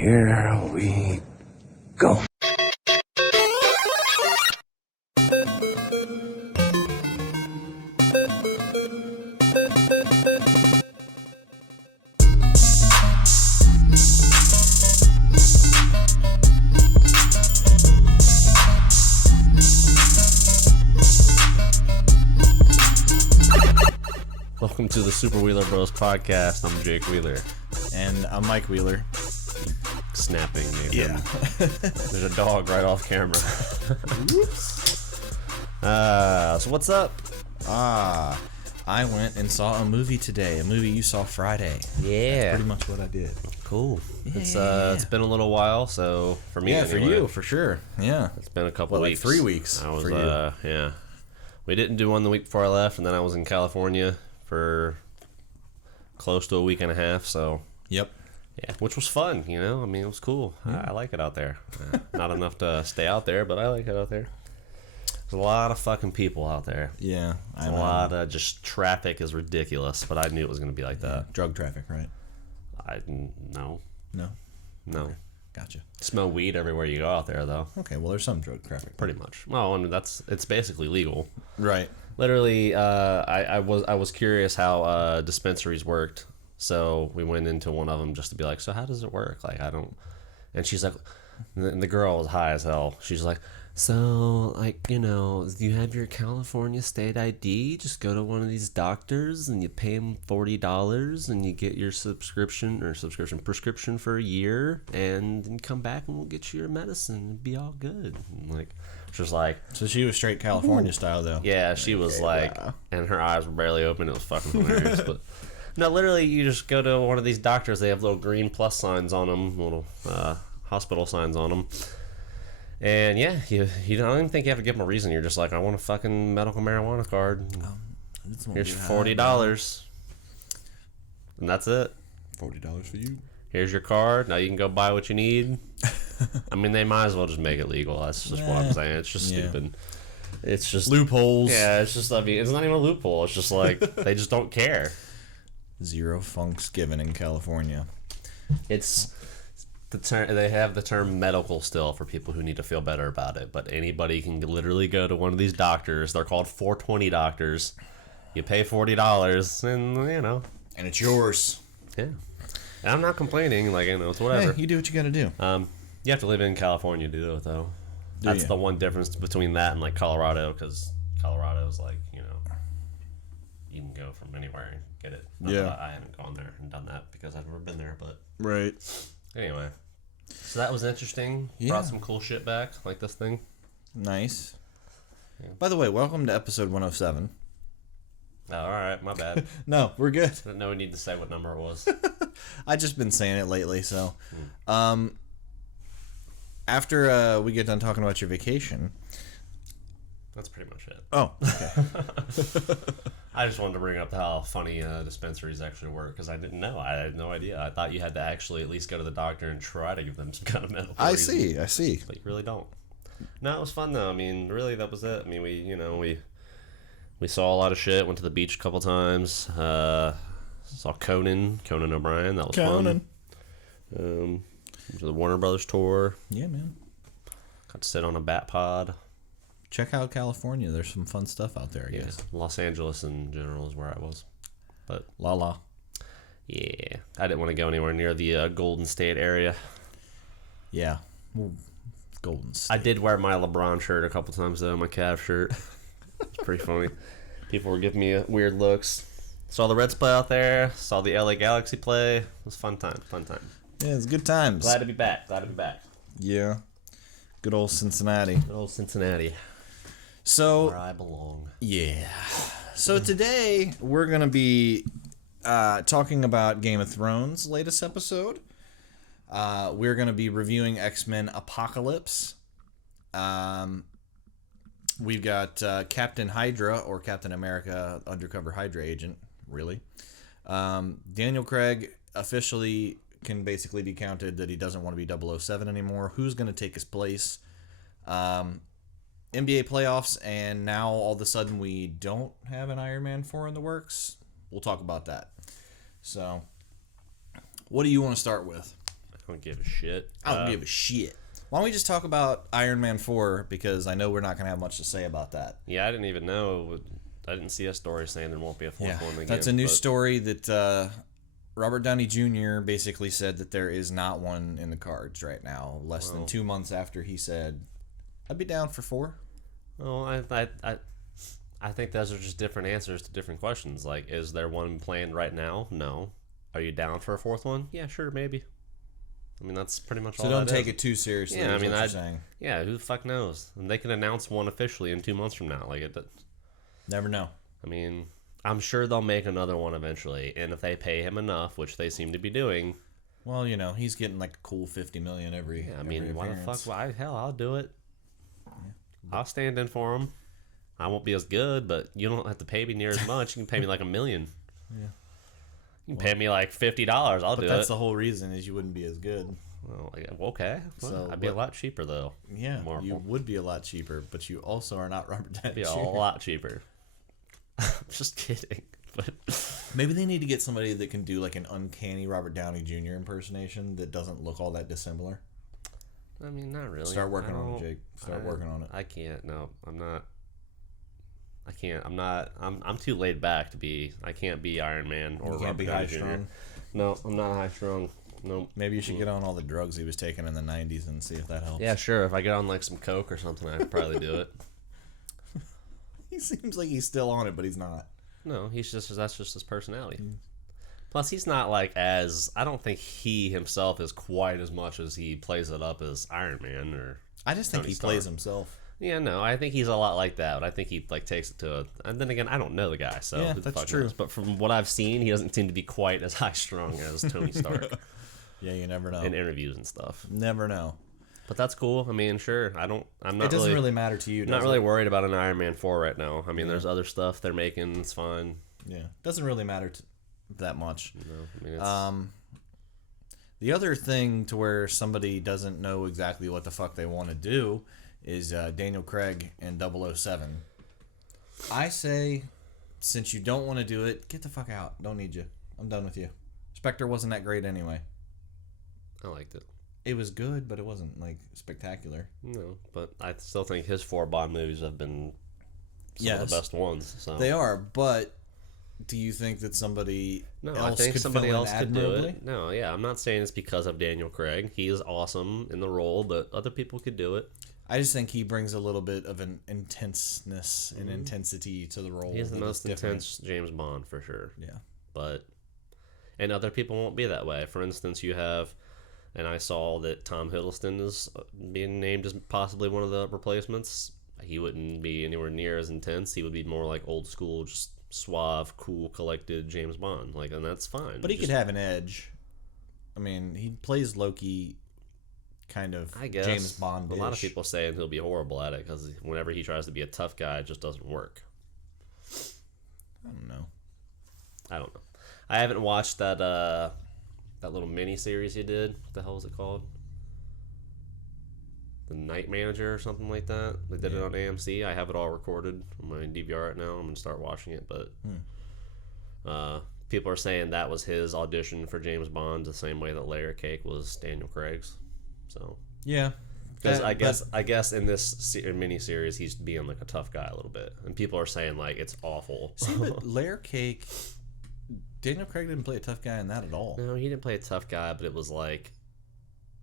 here we go. Welcome to the Super Wheeler Bros podcast. I'm Jake Wheeler. And I'm Mike Wheeler. Snapping, Nathan. Yeah. There's a dog right off camera. So what's up? I went and saw a movie today. A movie you saw Friday. Yeah. That's pretty much what I did. Cool. Yeah. It's been a little while, so for me, Yeah, anyway, for you, for sure. Yeah. it's been a couple Like weeks. 3 weeks. I was, for you. yeah. We didn't do one the week before I left, and then I was in California for close to a week and a half, so. Yep. Yeah, which was fun, you know? I mean, it was cool. I like it out there. Not enough to stay out there, but I like it out there. There's a lot of fucking people out there. Yeah. A lot of just traffic is ridiculous, but I knew it was going to be like that. Drug traffic, right? No. Okay. Gotcha. Smell weed everywhere you go out there, though. Okay, well, there's some drug traffic. Pretty much. Well, I mean, it's basically legal. Right. Literally, I was curious how dispensaries worked, so we went into one of them just to be like, so how does it work? Like, I don't. And she's like, and the girl was high as hell. She's like, so, like, you know, you have your California state ID, just go to one of these doctors and you pay them $40 and you get your prescription for a year, and then you come back and we'll get you your medicine and be all good. And like, she's like, So she was straight California style, though. yeah, she was like, wow. and her eyes were barely open. It was fucking hilarious. But no, literally, you just go to one of these doctors. They have little green plus signs on them, little hospital signs on them. And yeah, you don't even think you have to give them a reason. You're just like, I want a fucking medical marijuana card. Here's $40, and that's it. $40 for you. Here's your card. Now you can go buy what you need. I mean, they might as well just make it legal. That's just what I'm saying. It's just stupid. It's just Loopholes. Yeah, it's just, I mean, it's not even a loophole. It's just like, they just don't care. Zero funks given in California. It's the term, they have the term medical still for people who need to feel better about it, but anybody can literally go to one of these doctors. They're called 420 doctors. You pay $40 and, you know. And it's yours. Yeah. And I'm not complaining, like, you know, it's whatever. Hey, you do what you gotta do. You have to live in California to do it, though. That's you? the one difference between that and, like, Colorado, because Colorado is, like, you know, you can go from anywhere and get it. Not Yeah. that I haven't gone there and done that because I've never been there, but Right. anyway. So that was interesting. Yeah. Brought some cool shit back, like this thing. Nice. Yeah. By the way, welcome to episode 107. Oh, all right, my bad. No, we're good. Didn't know we need to say what number it was. I just been saying it lately, so. After we get done talking about your vacation. That's pretty much it. Oh, okay. I just wanted to bring up how funny dispensaries actually work, because I didn't know. I had no idea. I thought you had to actually at least go to the doctor and try to give them some kind of medical reason. I see. But you really don't. No, it was fun though. I mean, really, that was it. I mean, we saw a lot of shit. Went to the beach a couple times. Saw Conan O'Brien. That was fun. Went to the Warner Brothers tour. Yeah, man. Got to sit on a bat pod. Check out California. There's some fun stuff out there, I Yeah, guess. Los Angeles in general is where I was. But La. yeah, I didn't want to go anywhere near the Golden State area. Yeah. Well, Golden State. I did wear my LeBron shirt a couple times though, my Cavs shirt. It's pretty funny. People were giving me weird looks. Saw the Reds play out there. Saw the LA Galaxy play. It was fun time. Yeah, it's good times. Glad to be back. Yeah. Good old Cincinnati. Good old Cincinnati, So, where I belong. yeah. So today we're going to be talking about Game of Thrones' latest episode. We're going to be reviewing X-Men Apocalypse. We've got Captain Hydra, or Captain America, Undercover Hydra Agent, really. Daniel Craig officially can basically be counted that he doesn't want to be 007 anymore. Who's going to take his place? NBA playoffs, and now all of a sudden we don't have an Iron Man 4 in the works. We'll talk about that. So, what do you want to start with? don't give a shit. I don't give a shit. Why don't we just talk about Iron Man 4, because I know we're not going to have much to say about that. Yeah, I didn't even know. I didn't see a story saying there won't be a fourth one again. That's a new story that Robert Downey Jr. basically said that there is not one in the cards right now, less than 2 months after he said, I'd be down for 4. Well, I think those are just different answers to different questions. Like, is there one planned right now? No. Are you down for a fourth one? Yeah, sure, maybe. I mean, that's pretty much all. So don't take it too seriously. Yeah, I mean, what you're saying. Yeah, who the fuck knows? And they could announce one officially in 2 months from now. Like, Never know. I mean, I'm sure they'll make another one eventually, and if they pay him enough, which they seem to be doing. Well, you know, he's getting like a cool $50 million every. Yeah, I mean, every why the appearance. fuck? Hell, I'll do it. Yeah. I'll stand in for him. I won't be as good, but you don't have to pay me near as much. You can pay me like $1 million. Yeah. You can pay me like $50. I'll do it. But that's the whole reason, is you wouldn't be as good. Well, okay. Well, So, I'd be a lot cheaper though. Yeah, you would be a lot cheaper, but you also are not Robert Downey Be Jr. a lot cheaper. Just kidding. But maybe they need to get somebody that can do like an uncanny Robert Downey Jr. impersonation that doesn't look all that dissimilar. I mean, not really. Start working on it, Jake. Start working on it. I can't. No, I'm not. I can't. I'm not. I'm too laid back to be. I can't be Iron Man or Robert Downey Jr. No, I'm not high strung. Nope. Maybe you should get on all the drugs he was taking in the 90s and see if that helps. Yeah, sure. If I get on like some coke or something, I could probably do it. He seems like he's still on it, but he's not. No, that's just his personality. Plus, he's not like as. I don't think he himself is quite as much as he plays it up as Iron Man or. I just think he plays himself. Yeah, no, I think he's a lot like that, but I think he like takes it to a. And then again, I don't know the guy, so yeah, who the that's fuck true. knows? But from what I've seen, he doesn't seem to be quite as high strung as Tony Stark. Yeah, you never know. In interviews and stuff. Never know. But that's cool. I mean, sure. I'm not. It doesn't really matter to you. Not really worried about an Iron Man 4 right now. I mean, there's other stuff they're making. It's fine. Yeah, doesn't really matter that much. No, I mean, the other thing to where somebody doesn't know exactly what the fuck they want to do is Daniel Craig and 007. I say, since you don't want to do it, get the fuck out. Don't need you. I'm done with you. Spectre wasn't that great anyway. I liked it. It was good, but it wasn't like spectacular. No, but I still think his 4 Bond movies have been some of the best ones. So they are, but do you think that somebody I think somebody else could do it. No, yeah, I'm not saying it's because of Daniel Craig. He is awesome in the role, but other people could do it. I just think he brings a little bit of an intenseness and intensity to the role. He's the most intense James Bond for sure. Yeah, and other people won't be that way. For instance, you have. And I saw that Tom Hiddleston is being named as possibly one of the replacements. He wouldn't be anywhere near as intense. He would be more like old school, just suave, cool, collected James Bond. Like, and that's fine. But he could have an edge. I mean, he plays Loki kind of, I guess, James Bond-ish. A lot of people saying he'll be horrible at it because whenever he tries to be a tough guy, it just doesn't work. I don't know. I haven't watched that little mini series he did. What the hell was it called? The Night Manager or something like that. They did it on AMC. I have it all recorded on my DVR right now. I'm gonna start watching it, but people are saying that was his audition for James Bond, the same way that Layer Cake was Daniel Craig's. So yeah, because I guess in this mini series he's being like a tough guy a little bit, and people are saying like it's awful. See, but Layer Cake. Daniel Craig didn't play a tough guy in that at all. No, he didn't play a tough guy, but it was like,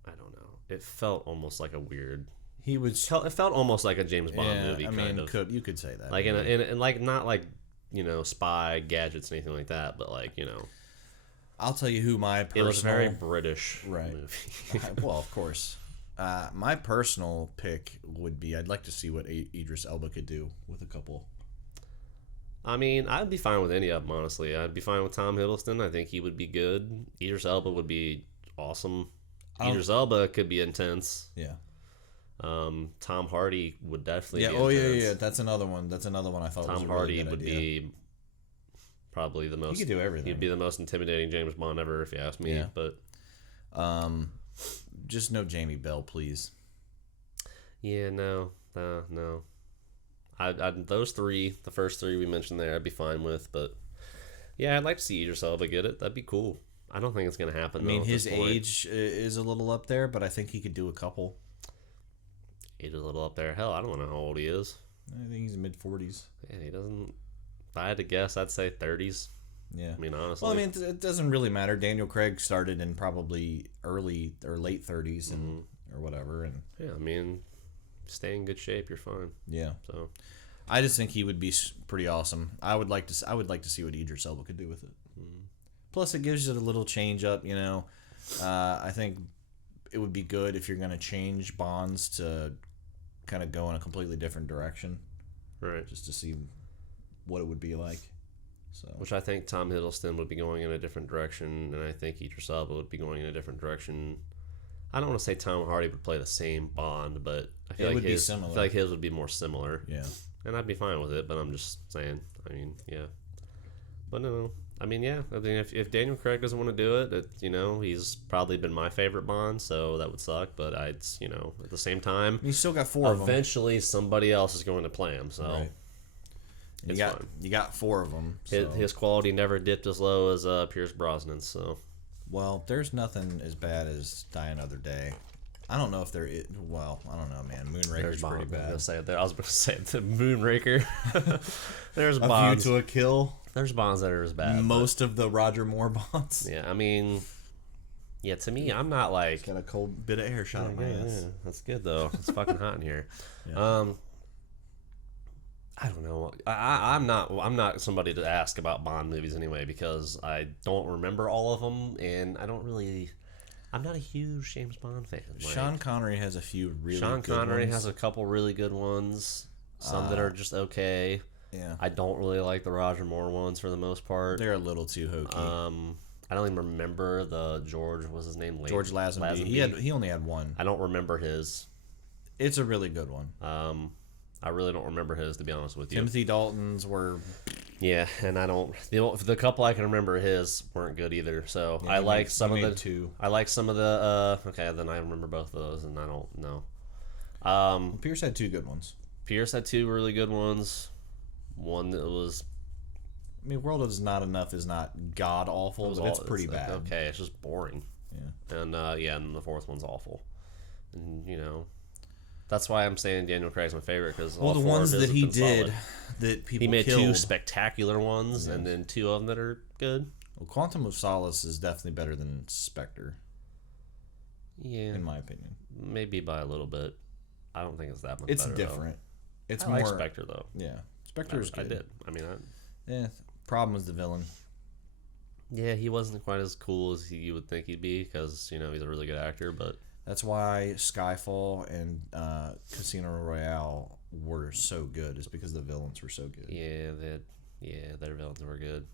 I don't know. It felt almost like a weird. It felt almost like a James Bond movie. You could say that. Like in like not like spy gadgets and anything like that, but like I'll tell you who my personal. It was very British movie. Well, of course. My personal pick would be I'd like to see what Idris Elba could do with a couple. I mean, I'd be fine with any of them, honestly. I'd be fine with Tom Hiddleston. I think he would be good. Idris Elba would be awesome. Idris Elba could be intense. Yeah. Tom Hardy would definitely be intense. Yeah. That's another one. I thought Tom Hardy would be probably the most... He could do everything. He'd be the most intimidating James Bond ever, if you ask me. Yeah. But just no Jamie Bell, please. Yeah, no. Those three, the first 3 we mentioned there, I'd be fine with. But yeah, I'd like to see Idris Elba get it. That'd be cool. I don't think it's gonna happen. I mean, though, his age is a little up there, but I think he could do a couple. Age is a little up there. Hell, I don't know how old he is. I think he's mid-40s. And he doesn't. If I had to guess, I'd say 30s. Yeah. I mean, honestly. Well, I mean, it doesn't really matter. Daniel Craig started in probably early or late 30s and or whatever, and yeah, I mean, stay in good shape, you're fine. yeah. So, I just think he would be pretty awesome. I would like to see what Idris Elba could do with it. Plus, it gives it a little change up. You know, I think it would be good if you're going to change Bonds to kind of go in a completely different direction, right. just to see what it would be like. So, Which I think Tom Hiddleston would be going in a different direction, and I think Idris Elba would be going in a different direction. I don't want to say Tom Hardy would play the same Bond, but I feel like his would be more similar. Yeah. And I'd be fine with it, but I'm just saying. I mean, yeah. But no. I mean, yeah. I mean, if Daniel Craig doesn't want to do it, you know, he's probably been my favorite Bond, so that would suck. But at the same time, you still got 4 of them. Eventually, somebody else is going to play him, so right. it's fine. You got 4 of them. So. His quality never dipped as low as Pierce Brosnan's, so. Well, there's nothing as bad as Die Another Day. I don't know if there is. Well, I don't know, man. Moonraker's pretty bad. I was going to say the Moonraker. There's A Bonds. View to a Kill. There's Bonds that are as bad. Most of the Roger Moore Bonds. Yeah, I mean, yeah. To me, I'm not like got a cold bit of air shot in my ass. Yeah, that's good though. It's fucking hot in here. Yeah. I don't know. I'm not somebody to ask about Bond movies anyway because I don't remember all of them, and I'm not a huge James Bond fan. Like, Sean Connery has a few really Sean good Connery ones. has a couple really good ones. Some that are just okay. Yeah. I don't really like the Roger Moore ones for the most part. They're a little too hokey. I don't even remember the George. What was his name? George Lazenby. He only had one. I don't remember his. It's a really good one. I really don't remember his, to be honest with you. Timothy Dalton's were. Yeah, and I don't. The couple I can remember his weren't good either. So yeah, I like some of the two. I like some of the. Okay, then I remember both of those, and I don't know. Pierce had 2 good ones. Pierce had 2 really good ones. One that was. I mean, World Is Not Enough is not god awful, but it's pretty bad. Okay, it's just boring. Yeah. And and the 4th one's awful. And that's why I'm saying Daniel Craig's my favorite because the ones that he did that people he made killed. 2 spectacular ones, and then 2 of them that are good. Well, Quantum of Solace is definitely better than Spectre. Yeah, in my opinion, maybe by a little bit. I don't think it's that much. It's better, different. Though. It's I more like Spectre though. Yeah, Spectre is good. I did. I mean, yeah. Problem is the villain. Yeah, he wasn't quite as cool as you would think he'd be because he's a really good actor, but. That's why Skyfall and Casino Royale were so good. Is because the villains were so good. Yeah, their villains were good.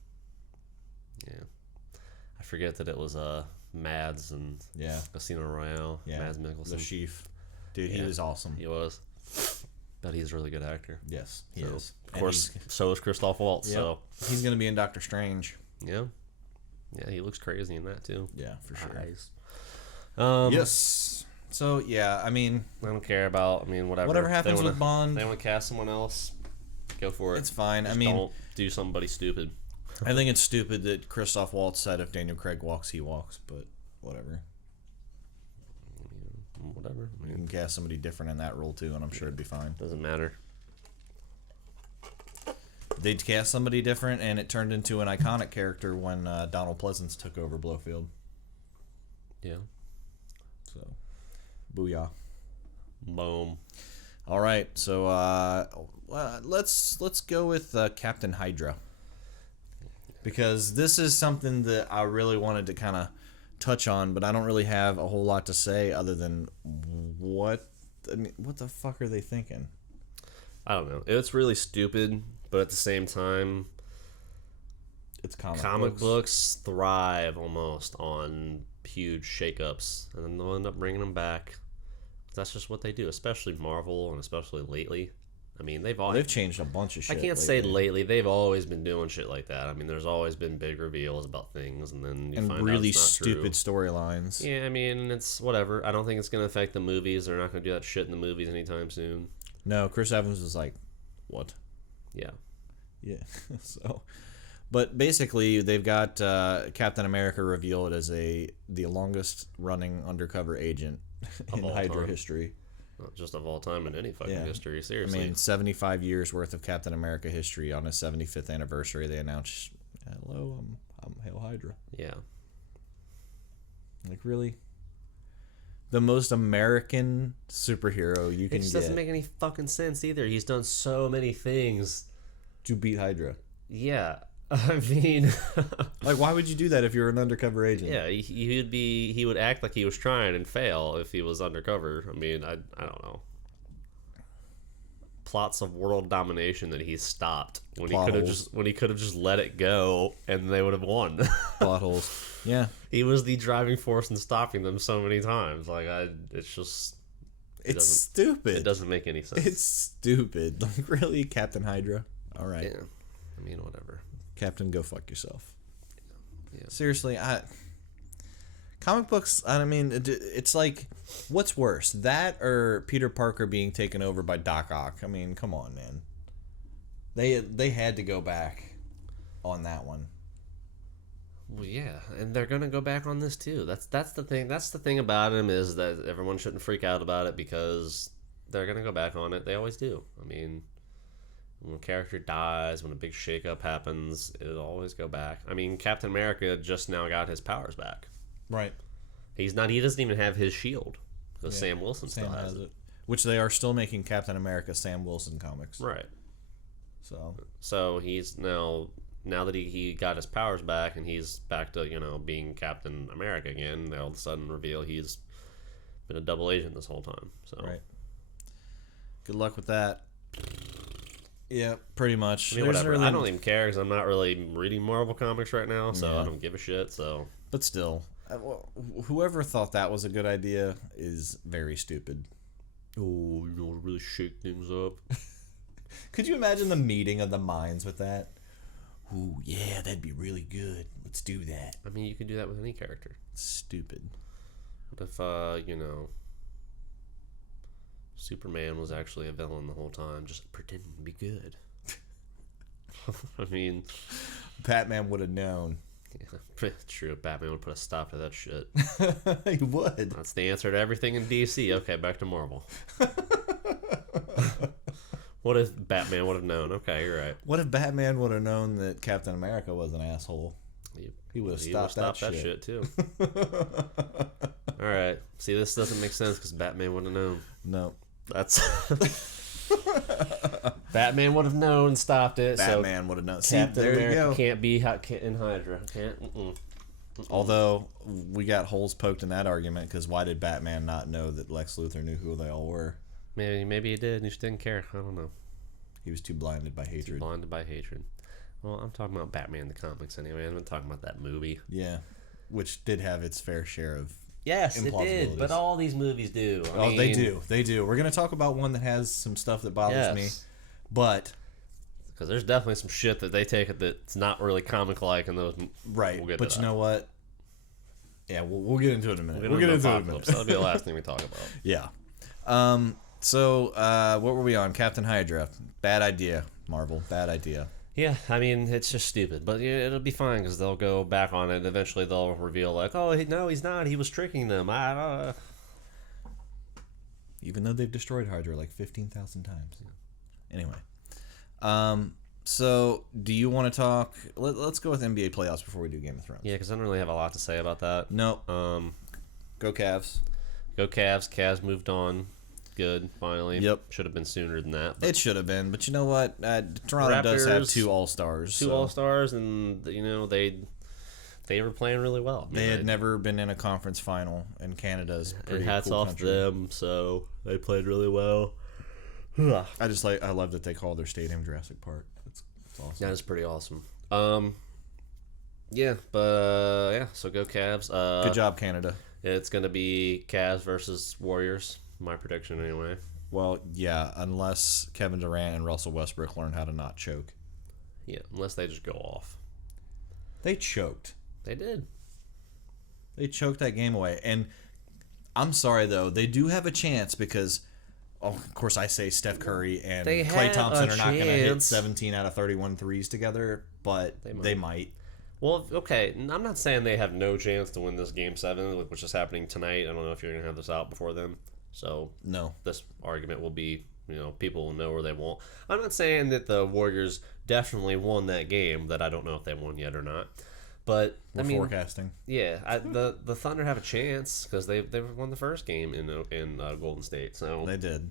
Yeah, I forget that it was Mads and Casino Royale. Yeah, Mads Mikkelsen. The Chief, dude, he was awesome. He was, but he's a really good actor. Yes, he is. Of course, so is Christoph Waltz. Yep. So he's gonna be in Doctor Strange. Yeah, he looks crazy in that too. Yeah, for sure. Eyes. Yes. So yeah, I mean, I don't care about. Whatever. Whatever happens with Bond, they want to cast someone else. Go for it. It's fine. Just don't do somebody stupid. I think it's stupid that Christoph Waltz said if Daniel Craig walks, he walks. But whatever. Whatever. You can cast somebody different in that role too, and I'm sure it'd be fine. Doesn't matter. They'd cast somebody different, and it turned into an iconic character when Donald Pleasance took over Blofeld. Yeah. So, booyah. Boom. All right, so let's go with Captain Hydra, because this is something that I really wanted to kind of touch on, but I don't really have a whole lot to say other than what the fuck are they thinking? I don't know. It's really stupid, but at the same time, it's comic books thrive almost on huge shakeups, and then they'll end up bringing them back. That's just what they do, especially Marvel, and especially lately. They've changed a bunch of shit. I can't say lately. They've always been doing shit like that. There's always been big reveals about things, and then you find out really it's not stupid storylines. Yeah, it's whatever. I don't think it's going to affect the movies. They're not going to do that shit in the movies anytime soon. No, Chris Evans was like, what? Yeah. Yeah. So, But basically, they've got Captain America revealed as the longest running undercover agent in Hydra time. history. Not just of all time in any fucking history, seriously. I mean, 75 years worth of Captain America history. On his 75th anniversary, they announced, "Hello, I'm Hail Hydra." Yeah. Like, really? The most American superhero you can It just get doesn't make any fucking sense either. He's done so many things. to beat Hydra. Yeah. I mean, Like, why would you do that if you're an undercover agent? yeah, he would act like he was trying and fail if he was undercover. I mean, I don't know. Plots of world domination that he stopped when Plot he could have just let it go and they would have won. Plot holes. Yeah. He was the driving force in stopping them so many times. Like it's just It's stupid. it doesn't make any sense. It's stupid. Like, really? Captain Hydra? All right. Yeah. I mean, whatever. Captain, go fuck yourself. Yeah. Seriously, comic books, I mean, it's like, what's worse, that or Peter Parker being taken over by Doc Ock? I mean, come on, man. They had to go back on that one. Well, yeah, and they're gonna go back on this too. That's the thing. That's the thing about him is that everyone shouldn't freak out about it because they're gonna go back on it. They always do. I mean, when a character dies, when a big shakeup happens, it'll always go back. I mean, Captain America just now got his powers back. Right. He doesn't even have his shield because Sam Wilson still has it. Which they are still making Captain America Sam Wilson comics. Right. So he's now that he got his powers back and he's back to, being Captain America again, they all of a sudden reveal he's been a double agent this whole time. So right. Good luck with that. Yeah, pretty much. I mean, whatever. I don't even care because I'm not really reading Marvel comics right now, so I don't give a shit. So, but still, whoever thought that was a good idea is very stupid. Oh, really shake things up. Could you imagine the meeting of the minds with that? Ooh, yeah, that'd be really good. Let's do that. I mean, you can do that with any character. Stupid. What if, Superman was actually a villain the whole time, just pretending to be good? I mean, Batman would have known. Yeah, true. Batman would put a stop to that shit. He would. That's the answer to everything in DC. Okay, back to Marvel. What if Batman would have known? Okay, you're right. What if Batman would have known that Captain America was an asshole? He would have stopped that shit too. All right. See, this doesn't make sense because Batman would have known. No. That's Batman would have known and stopped it. Batman would have known. Captain America can't be in Hydra. Can't. Although we got holes poked in that argument because why did Batman not know that Lex Luthor knew who they all were? Maybe he did and he just didn't care. I don't know. He was too blinded by hatred. Well, I'm talking about Batman the comics anyway. I'm not talking about that movie. Yeah, which did have its fair share of yes, it did. But all these movies do. I mean, they do. We're gonna talk about one that has some stuff that bothers me, but because there's definitely some shit that they take that's not really comic-like in those. Right, we'll but you know what? Yeah, we'll get into it in a minute. We'll get into it in a minute. That'll be the last thing we talk about. Yeah. So, what were we on? Captain Hydra. Bad idea, Marvel. Bad idea. Yeah, I mean, it's just stupid. But it'll be fine because they'll go back on it. And eventually they'll reveal, like, oh, no, he's not. He was tricking them. Even though they've destroyed Hydra like 15,000 times. Anyway. So, do you want to talk... Let's go with NBA playoffs before we do Game of Thrones. Yeah, because I don't really have a lot to say about that. No. Go Cavs. Go Cavs. Cavs moved on. Good, finally. Yep. Should have been sooner than that. It should have been, but you know what? Toronto does have two All-Stars. All-Stars, and, they were playing really well. They had never been in a conference final, and Canada's pretty hats cool off country. them, so they played really well. I love that they call their stadium Jurassic Park. That's awesome. That is pretty awesome. Yeah, so go Cavs. Good job, Canada. It's going to be Cavs versus Warriors. My prediction, anyway. Well, yeah, unless Kevin Durant and Russell Westbrook learn how to not choke. Yeah, unless they just go off. They choked. They did. They choked that game away. And I'm sorry, though. They do have a chance because of course, I say Steph Curry and They Klay had Thompson a are not going to hit chance. 17 out of 31 threes together, but they might. Well, okay, I'm not saying they have no chance to win this Game 7, which is happening tonight. I don't know if you're going to have this out before then. So No. this argument will be, people will know or they won't. I'm not saying that the Warriors definitely won that game, that I don't know if they won yet or not. But We're forecasting. Yeah, the Thunder have a chance because they won the first game in Golden State. So They did.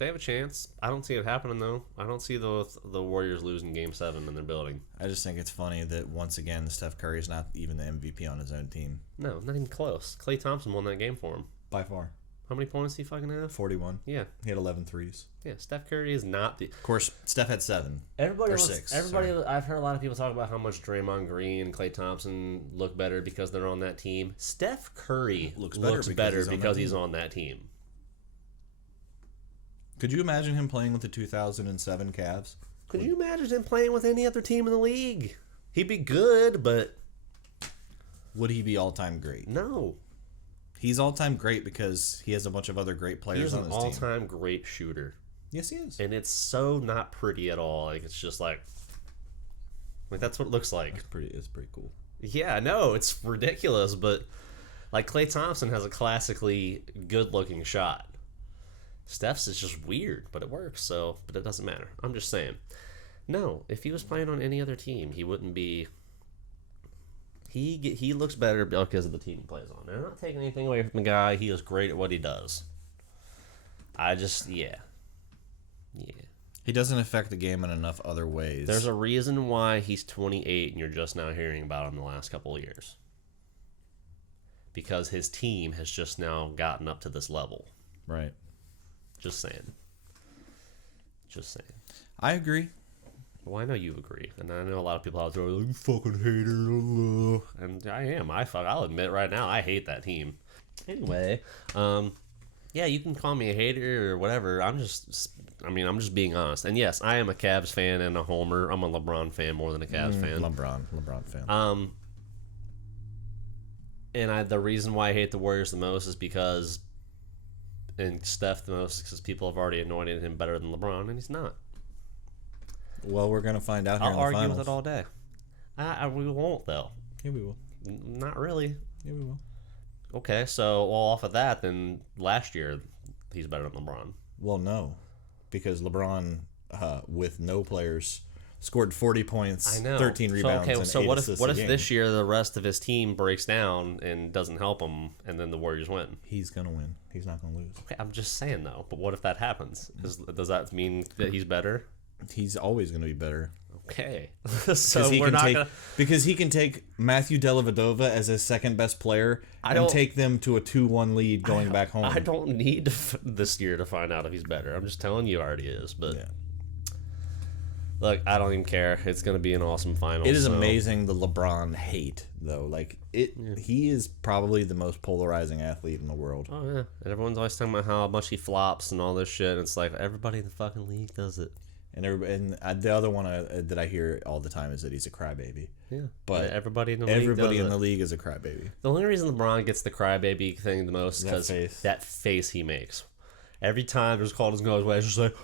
they have a chance. I don't see it happening though. I don't see the Warriors losing Game 7 in their building. I just think it's funny that once again Steph Curry is not even the MVP on his own team. No, not even close. Klay Thompson won that game for him. By far. How many points did he fucking have? 41. Yeah. He had 11 threes. Yeah, Steph Curry is not the... Of course, Steph had 7. Everybody or looks, 6. Everybody, I've heard a lot of people talk about how much Draymond Green and Klay Thompson look better because they're on that team. Steph Curry looks better because he's on that team. Could you imagine him playing with the 2007 Cavs? Could you imagine him playing with any other team in the league? He'd be good, but... Would he be all-time great? No. He's all-time great because he has a bunch of other great players on his team. He's an all-time great shooter. Yes, he is. And it's so not pretty at all. Like, it's just like that's what it looks like. It's pretty cool. Yeah, I know. It's ridiculous, but like Klay Thompson has a classically good-looking shot. Steph's is just weird, but it works, but it doesn't matter. I'm just saying. No, if he was playing on any other team, he wouldn't be... He looks better because of the team he plays on. And I'm not taking anything away from the guy. He is great at what he does. Yeah. He doesn't affect the game in enough other ways. There's a reason why he's 28 and you're just now hearing about him the last couple of years. Because his team has just now gotten up to this level. Right. Just saying. I agree. Well, I know you agree, and I know a lot of people out there are like, you fucking hater, and I am. I'll admit right now, I hate that team. Anyway, yeah, you can call me a hater or whatever. I'm just being honest. And yes, I am a Cavs fan and a homer. I'm a LeBron fan more than a Cavs fan. LeBron fan. And the reason why I hate the Warriors the most is because, and Steph the most, because people have already anointed him better than LeBron, and he's not. Well, we're gonna find out here in the I'll argue finals. with it all day. We won't though. Yeah, we will. Not really. Yeah, we will. Okay, so off of that, then last year he's better than LeBron. Well, no, because LeBron, with no players, scored 40 points, I know. 13 rebounds, and 8 assists what a if game. this year the rest of his team breaks down and doesn't help him, and then the Warriors win? He's gonna win. He's not gonna lose. Okay, I'm just saying though. But what if that happens? Does that mean that he's better? He's always gonna be better. Okay, so we're not gonna... because he can take Matthew Dellavedova as his second best player and take them to a 2-1 lead going back home. I don't need this year to find out if he's better. I'm just telling you, already is. But yeah. Look, I don't even care. It's going to be an awesome final. It is amazing the LeBron hate, though. Like he is probably the most polarizing athlete in the world. Oh yeah, and everyone's always talking about how much he flops and all this shit. And it's like everybody in the fucking league does it. And the other one that I hear all the time is that he's a crybaby. Yeah, but everybody in the league is a crybaby. The only reason LeBron gets the crybaby thing the most is because face. that face he makes. Every time there's called his goes away, it's just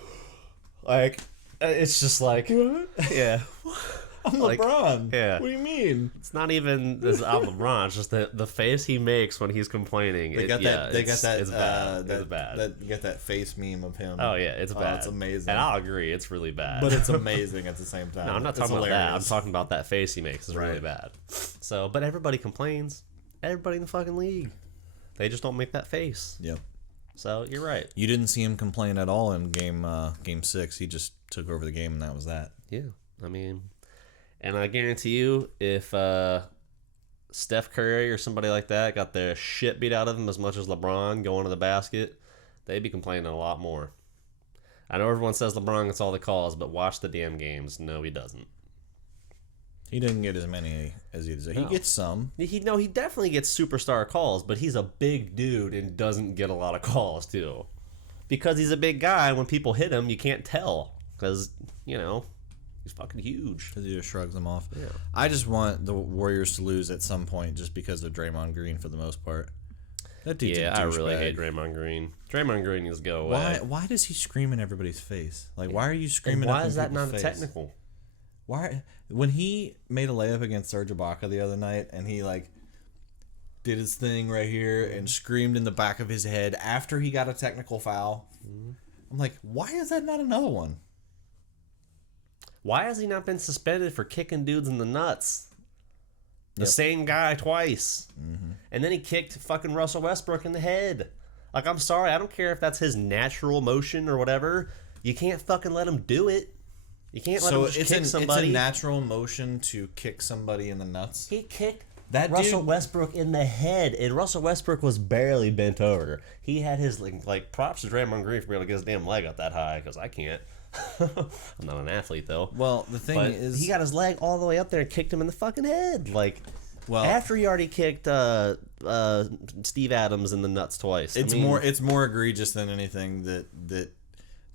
like it's just like what? Yeah. I'm LeBron. Yeah. What do you mean? It's not even this. I'm LeBron. It's just the face he makes when he's complaining. They got that. It's bad. It's bad. You got that face meme of him. Oh yeah, it's bad. It's amazing. And I'll agree, it's really bad. But it's amazing at the same time. No, I'm not talking about that. I'm talking about that face he makes. It's really bad. So, but everybody complains. Everybody in the fucking league. They just don't make that face. Yep. So you're right. You didn't see him complain at all in game 6. He just took over the game, and that was that. Yeah, I mean. And I guarantee you, if Steph Curry or somebody like that got their shit beat out of them as much as LeBron going to the basket, they'd be complaining a lot more. I know everyone says LeBron gets all the calls, but watch the damn games. No, he doesn't. He didn't get as many as he deserved. No. He gets some. He definitely gets superstar calls, but he's a big dude and doesn't get a lot of calls, too. Because he's a big guy, when people hit him, you can't tell. Because, he's fucking huge. Because he just shrugs them off. Yeah. I just want the Warriors to lose at some point just because of Draymond Green for the most part. That dude's Yeah, a I really douchebag. hate Draymond Green. Draymond Green needs to go away. Why does he scream in everybody's face? Like, why are you screaming? And why up in is that people's not a face? technical? Why when he made a layup against Serge Ibaka the other night and he like did his thing right here and screamed in the back of his head after he got a technical foul? I'm like, why is that not another one? Why has he not been suspended for kicking dudes in the nuts? The same guy twice. And then he kicked fucking Russell Westbrook in the head. Like, I'm sorry, I don't care if that's his natural motion or whatever. You can't fucking let him do it. You can't let him just kick somebody. It's a natural motion to kick somebody in the nuts. He kicked That Russell dude- Westbrook in the head, and Russell Westbrook was barely bent over. He had his, like props to Draymond Green for being able to get his damn leg up that high, because I can't. I'm not an athlete, though. Well, the thing But is, he got his leg all the way up there and kicked him in the fucking head. Like, well, after he already kicked Steve Adams in the nuts twice. it's more egregious than anything that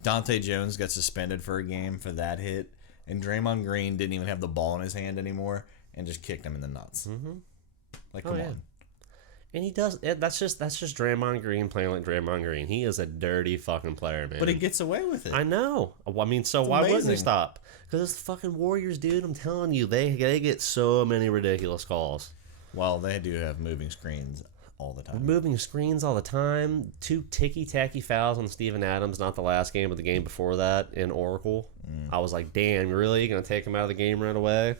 Dante Jones got suspended for a game for that hit, and Draymond Green didn't even have the ball in his hand anymore and just kicked him in the nuts. Like, come on. And he does. That's just Draymond Green playing like Draymond Green. He is a dirty fucking player, man. But he gets away with it. I know. I mean, so why wouldn't he amazing. stop? Because it's the fucking Warriors, dude. I'm telling you, they get so many ridiculous calls. Well, they do have moving screens all the time. Moving screens all the time. 2 ticky-tacky fouls on Steven Adams, not the last game, but the game before that in Oracle. I was like, damn, really? You going to take him out of the game right away?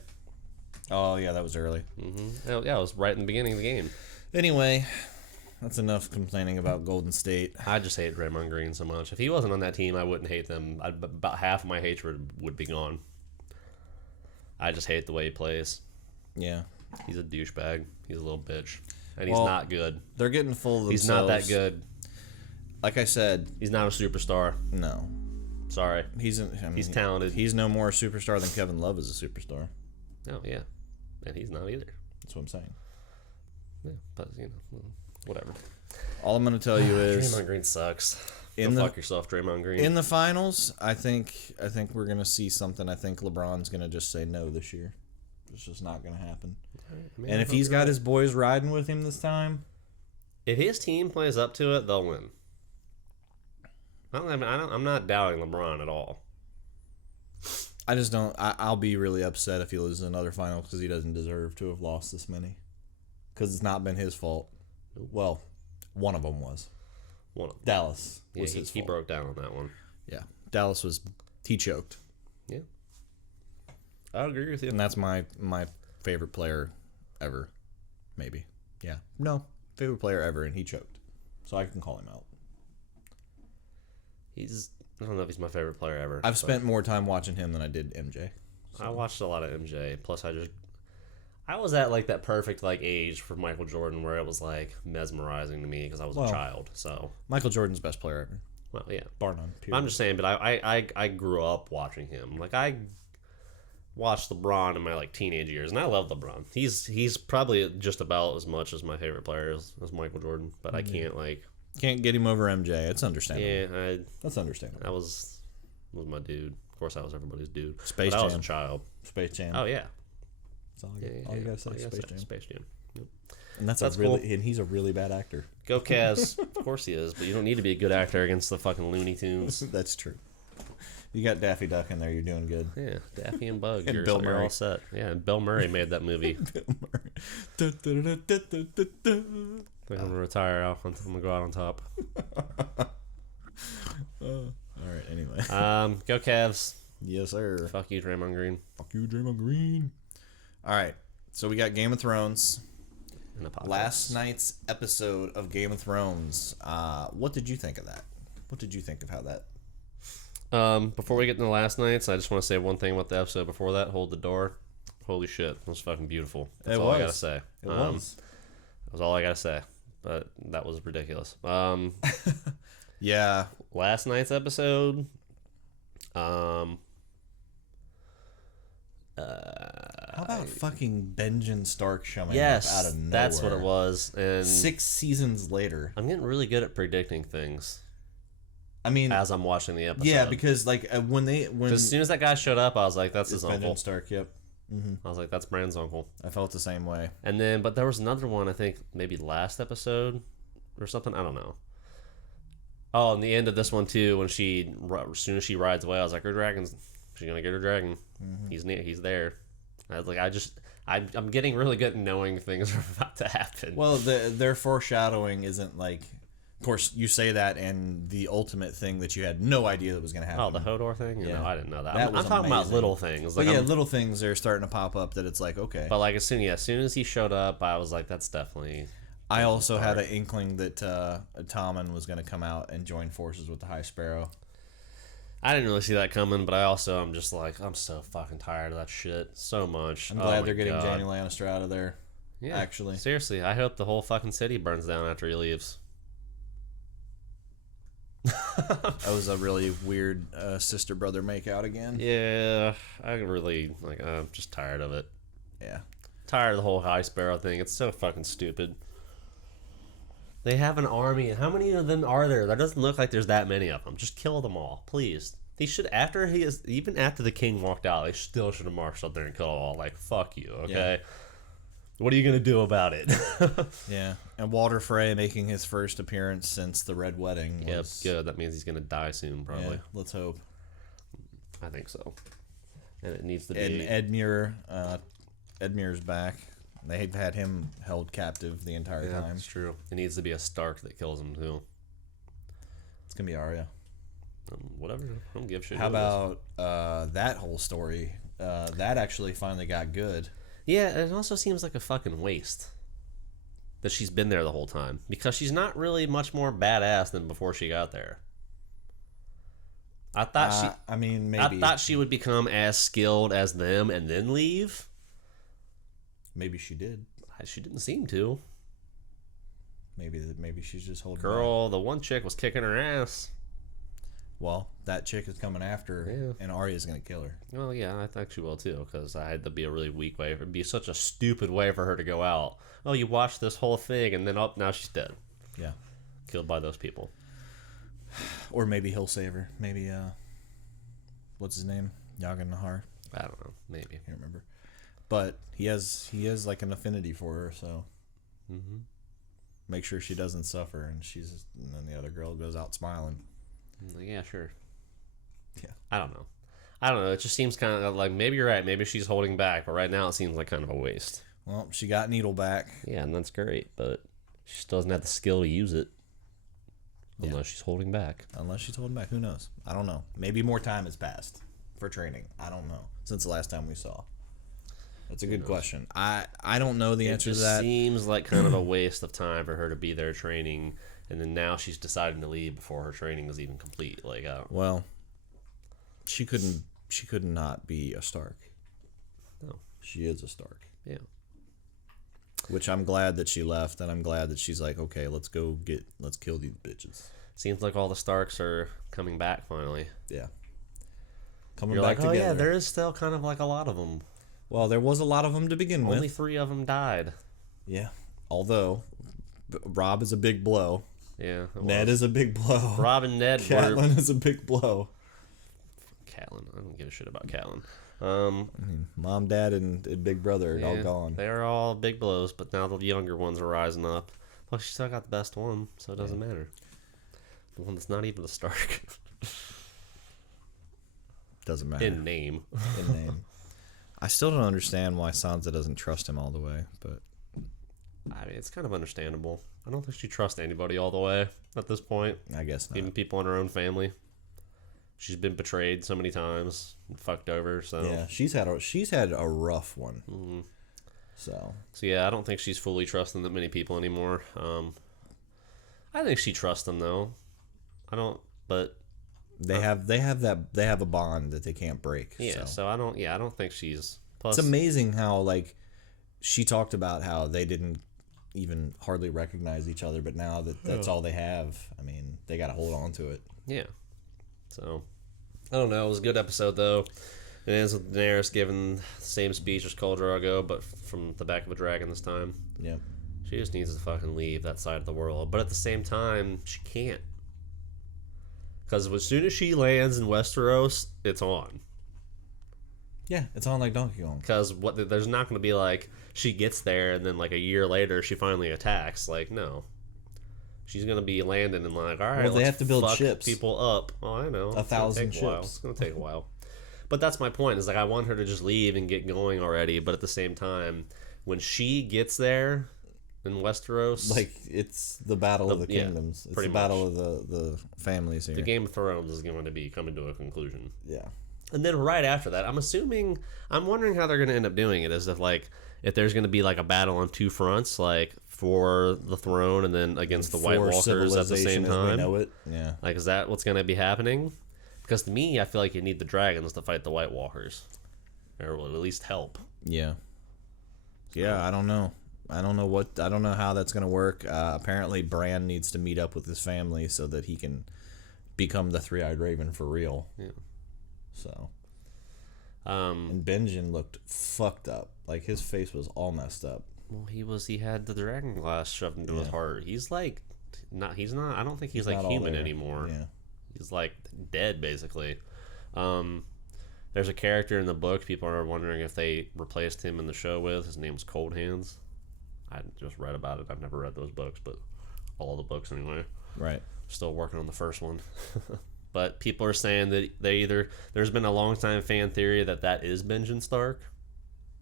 Oh, yeah, that was early. Yeah, it was right in the beginning of the game. Anyway, that's enough complaining about Golden State. I just hate Draymond Green so much. If he wasn't on that team, I wouldn't hate them. About half of my hatred would be gone. I just hate the way he plays. Yeah. He's a douchebag. He's a little bitch. And he's Well, not good. They're getting full of themselves. He's not that good. Like I said, He's not a superstar. no. Sorry. He's talented. He's no more a superstar than Kevin Love is a superstar. Oh, yeah. And he's not either. That's what I'm saying. Yeah, but, whatever. All I'm going to tell you is Draymond Green sucks. In Go the- fuck yourself, Draymond Green. in the finals, I think we're going to see something. I think LeBron's going to just say no this year. It's just not going to happen. And if he's got his boys riding with him this time, if his team plays up to it, they'll win. I'm not doubting LeBron at all. I just don't. I'll be really upset if he loses another final because he doesn't deserve to have lost this many. Because it's not been his fault. Well, one of them was. One of them. Dallas Yeah, was his he fault. broke down on that one. Yeah, Dallas was. He choked, Yeah. I agree with you. and that's my favorite player ever. Maybe. Yeah. No, favorite player ever, and he choked. So I can call him out. I don't know if he's my favorite player ever. I've spent more time watching him than I did MJ. I watched a lot of MJ. Plus, I was at like that perfect like age for Michael Jordan where it was like mesmerizing to me because I was a child. So, Michael Jordan's best player ever, well, yeah. bar none. Period. I'm just saying, but I grew up watching him. Like I watched LeBron in my like teenage years, and I love LeBron. He's probably just about as much as my favorite player as Michael Jordan, but I can't like. Can't get him over MJ. It's understandable. Yeah, That's understandable. that was my dude. Of course, I was everybody's dude. Space but I was a Jam. child. Space Jam. Oh yeah. That's all Yeah, you gotta say. All you gotta Space say, Jam. Space Jam. Yep. And that's cool. and he's a really bad actor. Go Cavs. Of course he is, but you don't need to be a good actor against the fucking Looney Tunes. That's true. You got Daffy Duck in there. You're doing good. Yeah, Daffy and Bug. And you're, Bill you're Murray. all set. Yeah, and Bill Murray made that movie. I'm gonna retire out. I'm gonna go out on top. All right. Anyway. Go Cavs. Yes, sir. Fuck you, Draymond Green. Fuck you, Draymond Green. All right. So we got Game of Thrones. And the Last night's episode of Game of Thrones. What did you think of that? What did you think of how that? Before we get into last night's, I just want to say one thing about the episode before that. Hold the door. Holy shit, it was fucking beautiful. That's all I gotta say. It was. That was all I gotta say. But that was ridiculous. Yeah. Last night's episode. How about fucking Benjen Stark showing up out of nowhere? That's what it was. And 6 seasons later. I'm getting really good at predicting things I mean, as I'm watching the episode. yeah, because like when as soon as that guy showed up, I was like, "That's his Benjen uncle." Stark. Yep. I was like, "That's Brand's uncle." I felt the same way. And then, but there was another one. I think maybe last episode or something. I don't know. Oh, and the end of this one too, when as soon as she rides away, I was like, her dragon's, she's gonna get her dragon. He's there. I was like, I'm getting really good at knowing things are about to happen. Well, their foreshadowing isn't like, of course, you say that, and the ultimate thing that you had no idea that was going to happen. Oh, the Hodor thing? Yeah. No, I didn't know that. That I'm was talking about amazing. little things. But Like, yeah, little things are starting to pop up that it's like, okay. But like as soon as he showed up, I was like, that's definitely. I also had an inkling that Tommen was going to come out and join forces with the High Sparrow. I didn't really see that coming, but I'm just like, I'm so fucking tired of that shit so much. I'm glad my they're getting God. Jaime Lannister out of there. Yeah, actually. Seriously, I hope the whole fucking city burns down after he leaves. That was a really weird sister brother makeout again. Yeah, I really I'm just tired of it. Yeah. Tired of the whole High Sparrow thing. It's so fucking stupid. They have an army, and how many of them are there? That doesn't look like there's that many of them. Just kill them all, please. They should, even after the king walked out, they still should have marched up there and killed them all. Like, fuck you, okay? Yeah. What are you gonna do about it? Yeah, and Walder Frey making his first appearance since the Red Wedding. Yep, good. That means he's gonna die soon, probably. Yeah, let's hope. I think so. And it needs to be. And Edmure's back. They had him held captive the entire time. That's true. It needs to be a Stark that kills him too. It's gonna be Arya. Whatever. I don't give a shit. How about that whole story? That actually finally got good. Yeah, it also seems like a fucking waste that she's been there the whole time, because she's not really much more badass than before she got there. I thought maybe. I thought she would become as skilled as them and then leave. Maybe she did. She didn't seem to. Maybe she's just holding Girl, back. the one chick was kicking her ass. Well, that chick is coming after her, and Arya's gonna kill her. Well, yeah, I think she will too, because I had to be a really weak way. It'd be such a stupid way for her to go out. Oh, you watched this whole thing, and then now she's dead. Yeah, killed by those people. Or maybe he'll save her. Maybe what's his name? Yagan Nahar. I don't know. Maybe. Can't remember. But he has like an affinity for her, so make sure she doesn't suffer, and then the other girl goes out smiling. Yeah, sure. Yeah. I don't know. It just seems kind of like, maybe you're right. Maybe she's holding back, but right now it seems like kind of a waste. Well, she got Needle back. Yeah, and that's great, but she still doesn't have the skill to use it. Unless she's holding back. Unless she's holding back. Who knows? I don't know. Maybe more time has passed for training. I don't know. Since the last time we saw. That's a good question. I don't know the answer to that. It seems like kind of a waste of time for her to be there training, and then now she's deciding to leave before her training is even complete. Like, well, she could not be a Stark. No, she is a Stark. Yeah. Which I'm glad that she left, and I'm glad that she's like, okay, let's kill these bitches. Seems like all the Starks are coming back finally. Yeah. Coming You're back like, oh together. yeah, there is still kind of like a lot of them. Well, there was a lot of them to begin with. Only 3 of them died. Yeah. Although, Robb is a big blow. Yeah. Ned is a big blow. Robb and Ned Catelyn is a big blow. Catelyn. I don't give a shit about Catelyn. Mom, Dad, and Big Brother are all gone. They're all big blows, but now the younger ones are rising up. Well, she still got the best one, so it doesn't matter. The one that's not even the Stark. Doesn't matter. In name. In name. I still don't understand why Sansa doesn't trust him all the way, but I mean, it's kind of understandable. I don't think she trusts anybody all the way at this point. I guess not. Even people in her own family. She's been betrayed so many times, and fucked over. So yeah, she's had a rough one. Mm-hmm. So yeah, I don't think she's fully trusting that many people anymore. I think she trusts them though. I don't, but they have a bond that they can't break. Yeah, so I don't think she's. Plus, it's amazing how like she talked about how they didn't even hardly recognize each other, but now that's all they have. I mean, they got to hold on to it. Yeah. So I don't know. It was a good episode though. It ends with Daenerys giving the same speech as Khal Drogo, but from the back of a dragon this time. Yeah. She just needs to fucking leave that side of the world, but at the same time, she can't. Because as soon as she lands in Westeros, it's on. Yeah, it's on like Donkey Kong. Because there's not going to be like she gets there and then like a year later she finally attacks. Like, no. She's gonna be landing and like, all right, Well, they let's have to build fuck ships. people up. Oh, I know. 1,000 It's gonna take a while. ships. It's gonna take a while. But that's my point. Is like I want her to just leave and get going already. But at the same time, when she gets there in Westeros, Like, it's the battle of the kingdoms. It's the battle of the families here. the Game of Thrones is going to be coming to a conclusion. Yeah. And then right after that, I'm wondering how they're going to end up doing it. Is if there's going to be like a battle on two fronts, like for the throne and then against the White Walkers at the same time. As we know it. Yeah. Like, is that what's going to be happening? Because to me, I feel like you need the dragons to fight the White Walkers, or will at least help. Yeah. Yeah, I don't know. I don't know how that's going to work. Apparently, Bran needs to meet up with his family so that he can become the Three-Eyed Raven for real. Yeah. So. And Benjen looked fucked up. Like, his face was all messed up. Well, he had the dragon glass shoved into his heart. He's like, I don't think he's like human anymore. Yeah. He's like dead, basically. There's a character in the book people are wondering if they replaced him in the show with. His name's Cold Hands. I just read about it. I've never read those books, but all the books anyway. Right. Still working on the first one. But people are saying that there's been a long time fan theory that is Benjen Stark,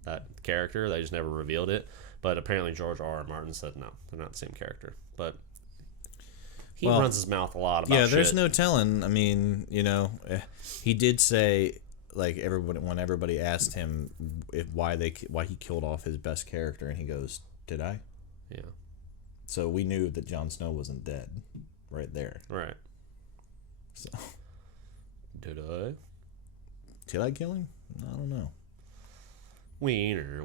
that character. They just never revealed it. But apparently George R.R. Martin said no, they're not the same character. But he runs his mouth a lot about shit. Yeah, there's no telling. I mean, he did say, like, when everybody asked him why he killed off his best character, and he goes, "Did I?" Yeah. So we knew that Jon Snow wasn't dead, right there. Right. So. Did I? Did I kill him? I don't know. Wiener.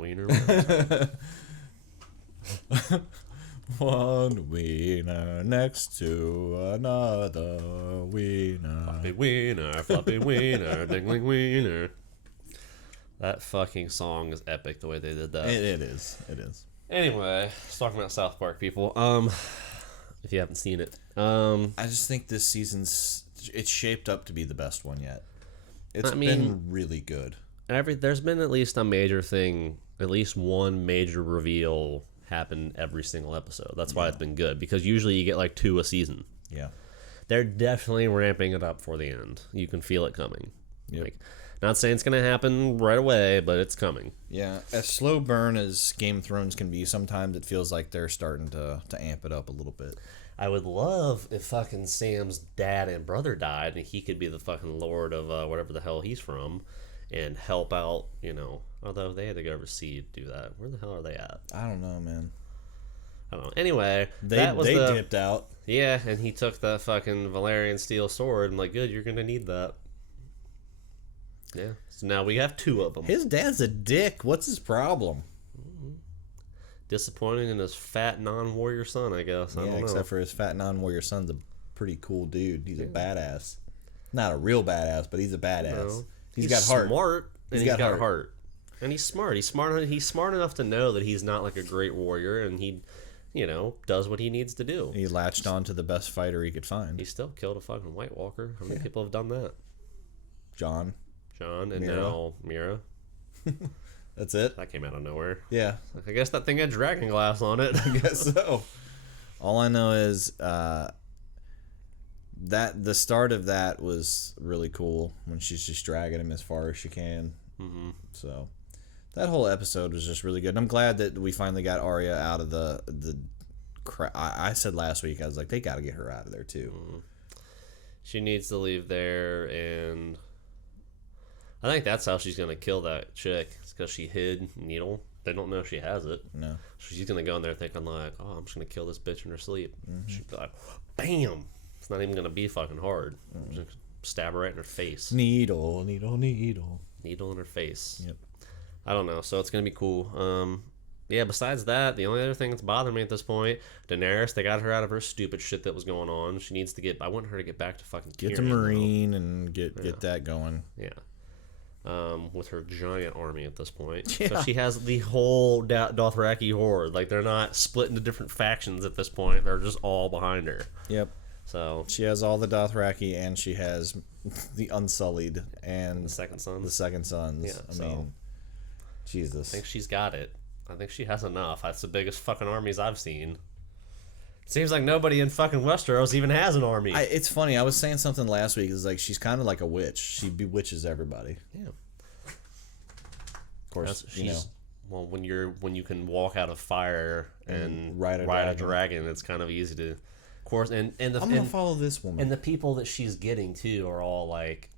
One wiener next to another wiener. Floppy wiener, dingling wiener. That fucking song is epic the way they did that. It is. Anyway, let's talk about South Park, people. If you haven't seen it. I just think this season's it's shaped up to be the best one yet. It's been really good. There's been at least a major thing, at least one major reveal happen every single episode. That's why it's been good, because usually you get like 2 a season. Yeah. They're definitely ramping it up for the end. You can feel it coming. Yep. Like, not saying it's going to happen right away, but it's coming. Yeah, as slow burn as Game of Thrones can be, sometimes it feels like they're starting to amp it up a little bit. I would love if fucking Sam's dad and brother died and he could be the fucking lord of whatever the hell he's from and help out, although they had to go overseas to do that. Where the hell are they at? I don't know, man. I don't know. Anyway, they dipped out. Yeah, and he took the fucking Valyrian steel sword and like, good, you're going to need that. Yeah, so now we have 2 of them. His dad's a dick. What's his problem? Disappointing in his fat non-warrior son, I guess. I don't know. Except for his fat non-warrior son's a pretty cool dude. He's a badass. Not a real badass, but he's a badass. No. He's got heart. Smart, and he's got heart. And he's smart. He's smart enough to know that he's not like a great warrior, and he, does what he needs to do. He latched on to the best fighter he could find. He still killed a fucking White Walker. How many people have done that? John, and Mira. now Mira. That's it? That came out of nowhere. Yeah. I guess that thing had dragon glass on it. I guess so. All I know is that the start of that was really cool when she's just dragging him as far as she can. Mm-hmm. So that whole episode was just really good. And I'm glad that we finally got Arya out of the I said last week, I was like, they got to get her out of there too. Mm-hmm. She needs to leave there, and I think that's how she's going to kill that chick. It's because she hid Needle. They don't know she has it. No. She's going to go in there thinking like, oh, I'm just going to kill this bitch in her sleep. Mm-hmm. She'd be like, bam! It's not even going to be fucking hard. Mm-hmm. Just stab her right in her face. Needle. Needle in her face. Yep. I don't know. So it's going to be cool. Yeah, besides that, the only other thing that's bothering me at this point, Daenerys, they got her out of her stupid shit that was going on. She needs to I want her to get back to fucking Get the Marine and get that going. Yeah. With her giant army at this point. Yeah. So she has the whole Dothraki horde. Like, they're not split into different factions at this point. They're just all behind her. Yep. So she has all the Dothraki, and she has the Unsullied and the Second Sons. Yeah, I mean, Jesus. I think she's got it. I think she has enough. That's the biggest fucking armies I've seen. Seems like nobody in fucking Westeros even has an army. It's funny. I was saying something last week. It's like she's kind of like a witch. She bewitches everybody. Yeah. Of course, well, when you can walk out of fire and ride a dragon, it's kind of easy to. Of course, and I'm gonna follow this woman. And the people that she's getting too are all like.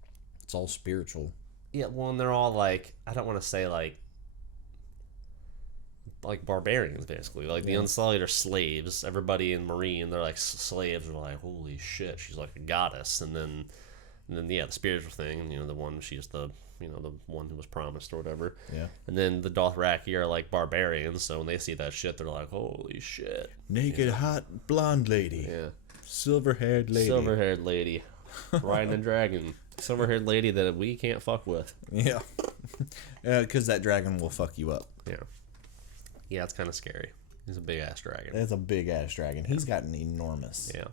It's all spiritual. Yeah, well, and they're all like, I don't want to say like barbarians, basically. Like, the Unsullied are slaves. Everybody in Marine, they're like slaves. Are like, holy shit, she's like a goddess. And then the spiritual thing, the one, she's the one who was promised or whatever. Yeah. And then the Dothraki are like barbarians, so when they see that shit, they're like, holy shit. Naked, hot, blonde lady. Yeah. Silver-haired lady. Riding a dragon. Silver-haired lady that we can't fuck with. Yeah. Because that dragon will fuck you up. Yeah. Yeah, it's kind of scary. He's a big-ass dragon. It's a big-ass dragon. He's got an enormous... Yeah.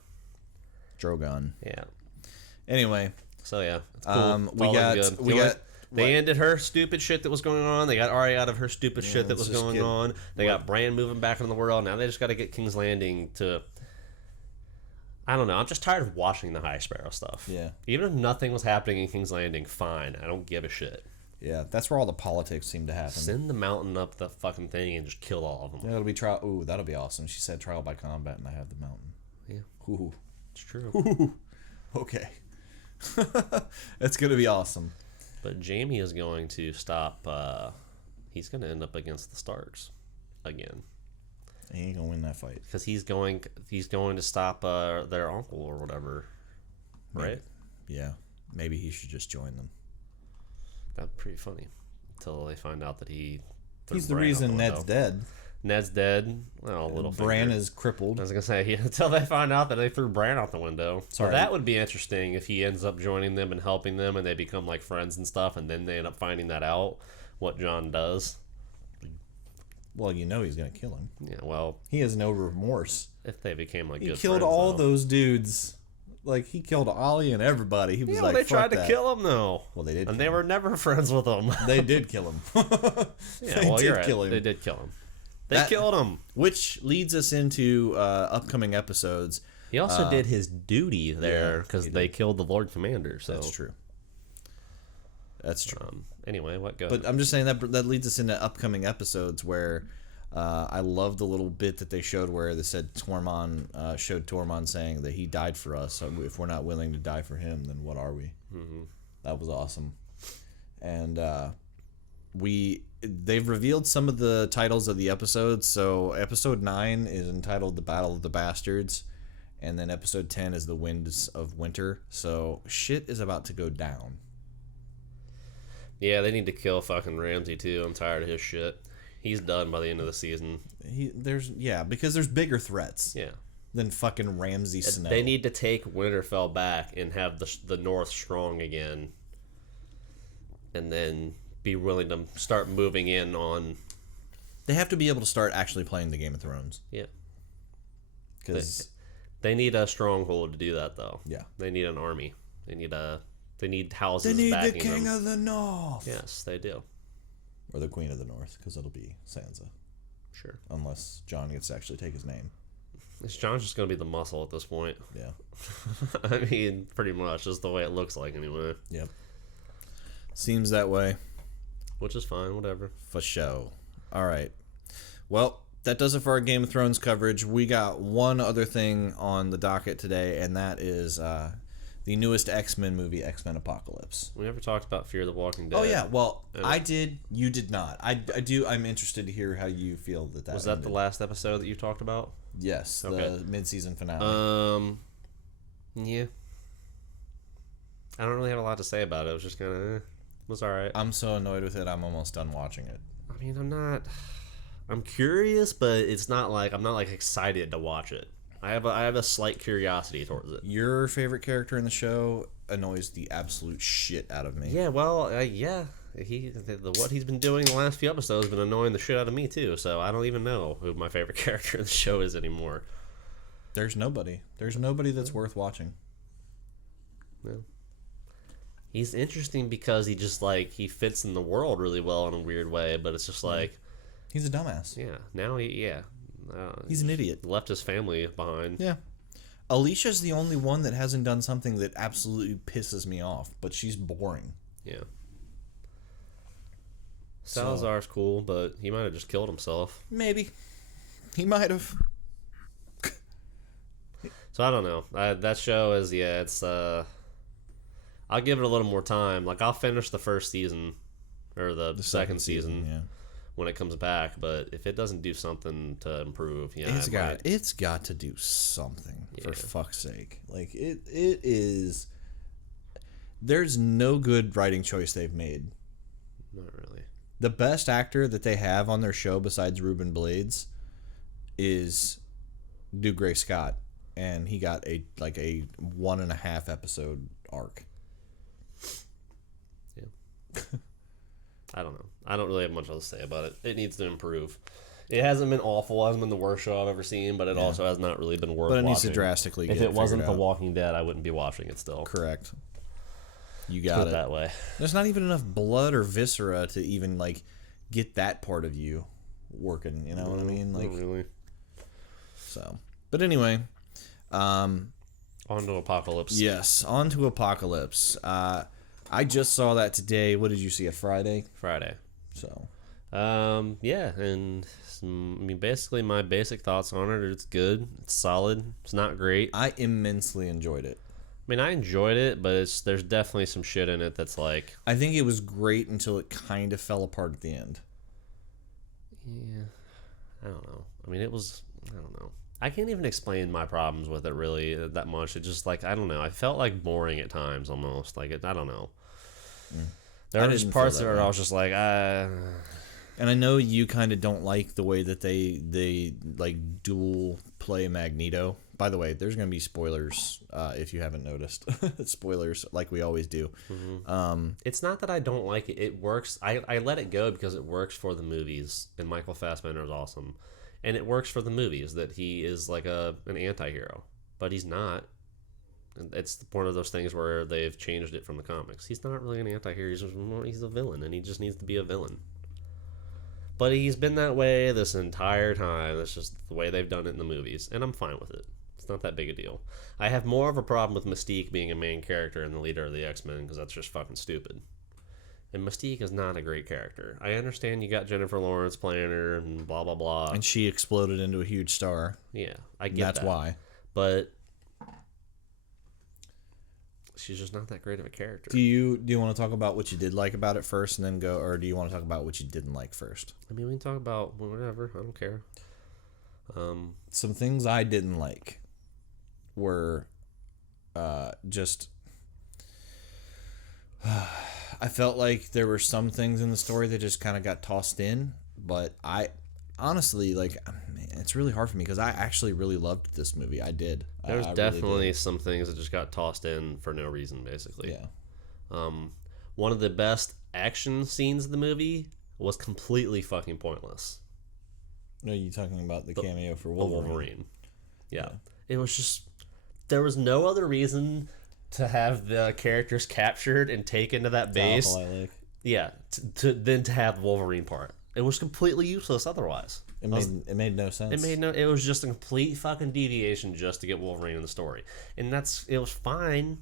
Drogon. Yeah. Anyway. So, yeah. It's cool. They ended her stupid shit that was going on. They got Arya out of her stupid shit that was going on. They got Bran moving back into the world. Now they just got to get King's Landing to... I don't know. I'm just tired of watching the High Sparrow stuff. Yeah. Even if nothing was happening in King's Landing, fine. I don't give a shit. Yeah, that's where all the politics seem to happen. Send the mountain up the fucking thing and just kill all of them. Yeah, that'll be trial. Ooh, that'll be awesome. She said trial by combat, and I have the mountain. Yeah. Ooh. It's true. Ooh. Okay. That's going to be awesome. But Jaime is going to stop. He's going to end up against the Starks again. He ain't going to win that fight. Because he's going to stop their uncle or whatever. Right? Yeah. Maybe he should just join them. That's pretty funny. Until they find out that he's the reason Ned's dead. Ned's dead. Well, Bran is crippled. I was gonna say until they find out that they threw Bran out the window. Sorry. So that would be interesting if he ends up joining them and helping them, and they become like friends and stuff, and then they end up finding that out what Jon does. Well, he's gonna kill him. Yeah. Well, he has no remorse. If they became like he good killed friends, all those dudes. Like, he killed Ollie and everybody. He was like, they tried to kill him, though. Well, they did. And they were never friends with him. They did kill him. They did kill him. They did kill him. They killed him. Which leads us into upcoming episodes. He also did his duty there because they killed the Lord Commander. So that's true. That's true. Anyway, go But ahead. I'm just saying that leads us into upcoming episodes where I love the little bit that they showed where they said Tormund showed Tormund saying that he died for us. So if we're not willing to die for him, then what are we? Mm-hmm. That was awesome. And they've revealed some of the titles of the episodes. So episode 9 is entitled The Battle of the Bastards, and then episode 10 is The Winds of Winter. So shit is about to go down. Yeah, they need to kill fucking Ramsay too. I'm tired of his shit. He's done by the end of the season. Because there's bigger threats. Yeah. Than fucking Ramsay Snow. They need to take Winterfell back and have the North strong again, and then be willing to start moving in on. They have to be able to start actually playing the Game of Thrones. Yeah. Because they need a stronghold to do that, though. Yeah. They need an army. They need houses. They need backing the King them. of the North. Yes, they do. Or the Queen of the North, because it'll be Sansa. Sure. Unless Jon gets to actually take his name. Jon's just going to be the muscle at this point. Yeah. I mean, pretty much. Just the way it looks like, anyway. Yep. Seems that way. Which is fine, whatever. For show. All right. Well, that does it for our Game of Thrones coverage. We got one other thing on the docket today, and that is the newest X-Men movie, X-Men Apocalypse. We never talked about Fear the Walking Dead. Oh, yeah. Well, I did. You did not. I do. I'm interested to hear how you feel that was that ended. The last episode that you talked about? Yes. Okay. The mid-season finale. Yeah. I don't really have a lot to say about it. It was just kind of... it was alright. I'm so annoyed with it, I'm almost done watching it. I mean, I'm curious, but it's not like... I'm not, like, excited to watch it. I have a slight curiosity towards it. Your favorite character in the show annoys the absolute shit out of me. Yeah, well, yeah. What he's been doing the last few episodes has been annoying the shit out of me, too. So I don't even know who my favorite character in the show is anymore. There's nobody. There's nobody that's worth watching. No. He's interesting because he just, like, he fits in the world really well in a weird way, but it's just like... He's a dumbass. Yeah. He's an idiot. Left his family behind. Yeah. Alicia's the only one that hasn't done something that absolutely pisses me off, but she's boring. Yeah. Salazar's cool, but he might have just killed himself. Maybe. He might have. So I don't know. That show is, it's, I'll give it a little more time. Like, I'll finish the first season, or the second season when it comes back, but if it doesn't do something to improve, it's got to do something, for fuck's sake. Like, it is... There's no good writing choice they've made. Not really. The best actor that they have on their show besides Ruben Blades is Dougray Scott, and he got a 1.5 episode arc. Yeah. I don't know. I don't really have much else to say about it. It needs to improve. It hasn't been awful. It hasn't been the worst show I've ever seen, but it also has not really been worth watching. But it needs to drastically If it wasn't The Walking Dead, I wouldn't be watching it still. Correct. You got Put it that way. There's not even enough blood or viscera to even get that part of you working. You know what I mean? Not really. So, but anyway, on to Apocalypse. Yes, on to Apocalypse. I just saw that today. What did you see? Friday. So, yeah, and basically my basic thoughts on it are it's good, it's solid, it's not great. I immensely enjoyed it. I mean, I enjoyed it, but there's definitely some shit in it that's like... I think it was great until it kind of fell apart at the end. Yeah, I don't know. I mean, I don't know. I can't even explain my problems with it really that much. It just, I don't know. I felt boring at times almost. I don't know. There are just parts of it where I was just like, And I know you kind of don't like the way that they dual play Magneto. By the way, there's going to be spoilers if you haven't noticed. Spoilers, like we always do. Mm-hmm. It's not that I don't like it. It works. I let it go because it works for the movies, and Michael Fassbender is awesome. And it works for the movies that he is an anti-hero. But he's not. It's one of those things where they've changed it from the comics. He's not really an anti-hero. He's a villain, and he just needs to be a villain. But he's been that way this entire time. That's just the way they've done it in the movies, and I'm fine with it. It's not that big a deal. I have more of a problem with Mystique being a main character and the leader of the X-Men because that's just fucking stupid. And Mystique is not a great character. I understand you got Jennifer Lawrence playing her and blah, blah, blah. And she exploded into a huge star. Yeah, I get that. That's why. But she's just not that great of a character. Do you want to talk about what you did like about it first and then go, or do you want to talk about what you didn't like first? I mean, we can talk about whatever. I don't care. Some things I didn't like were just... I felt like there were some things in the story that just kind of got tossed in, but I honestly, it's really hard for me because I actually really loved this movie. I did. There's definitely really did. some things that just got tossed in for no reason, basically. Yeah. One of the best action scenes of the movie was completely fucking pointless. No, you talking about the cameo for Wolverine? Yeah. It was just... There was no other reason to have the characters captured and taken to that base. Yeah, than to have the Wolverine part. It was completely useless otherwise. It made no sense. It was just a complete fucking deviation just to get Wolverine in the story. And it was fine.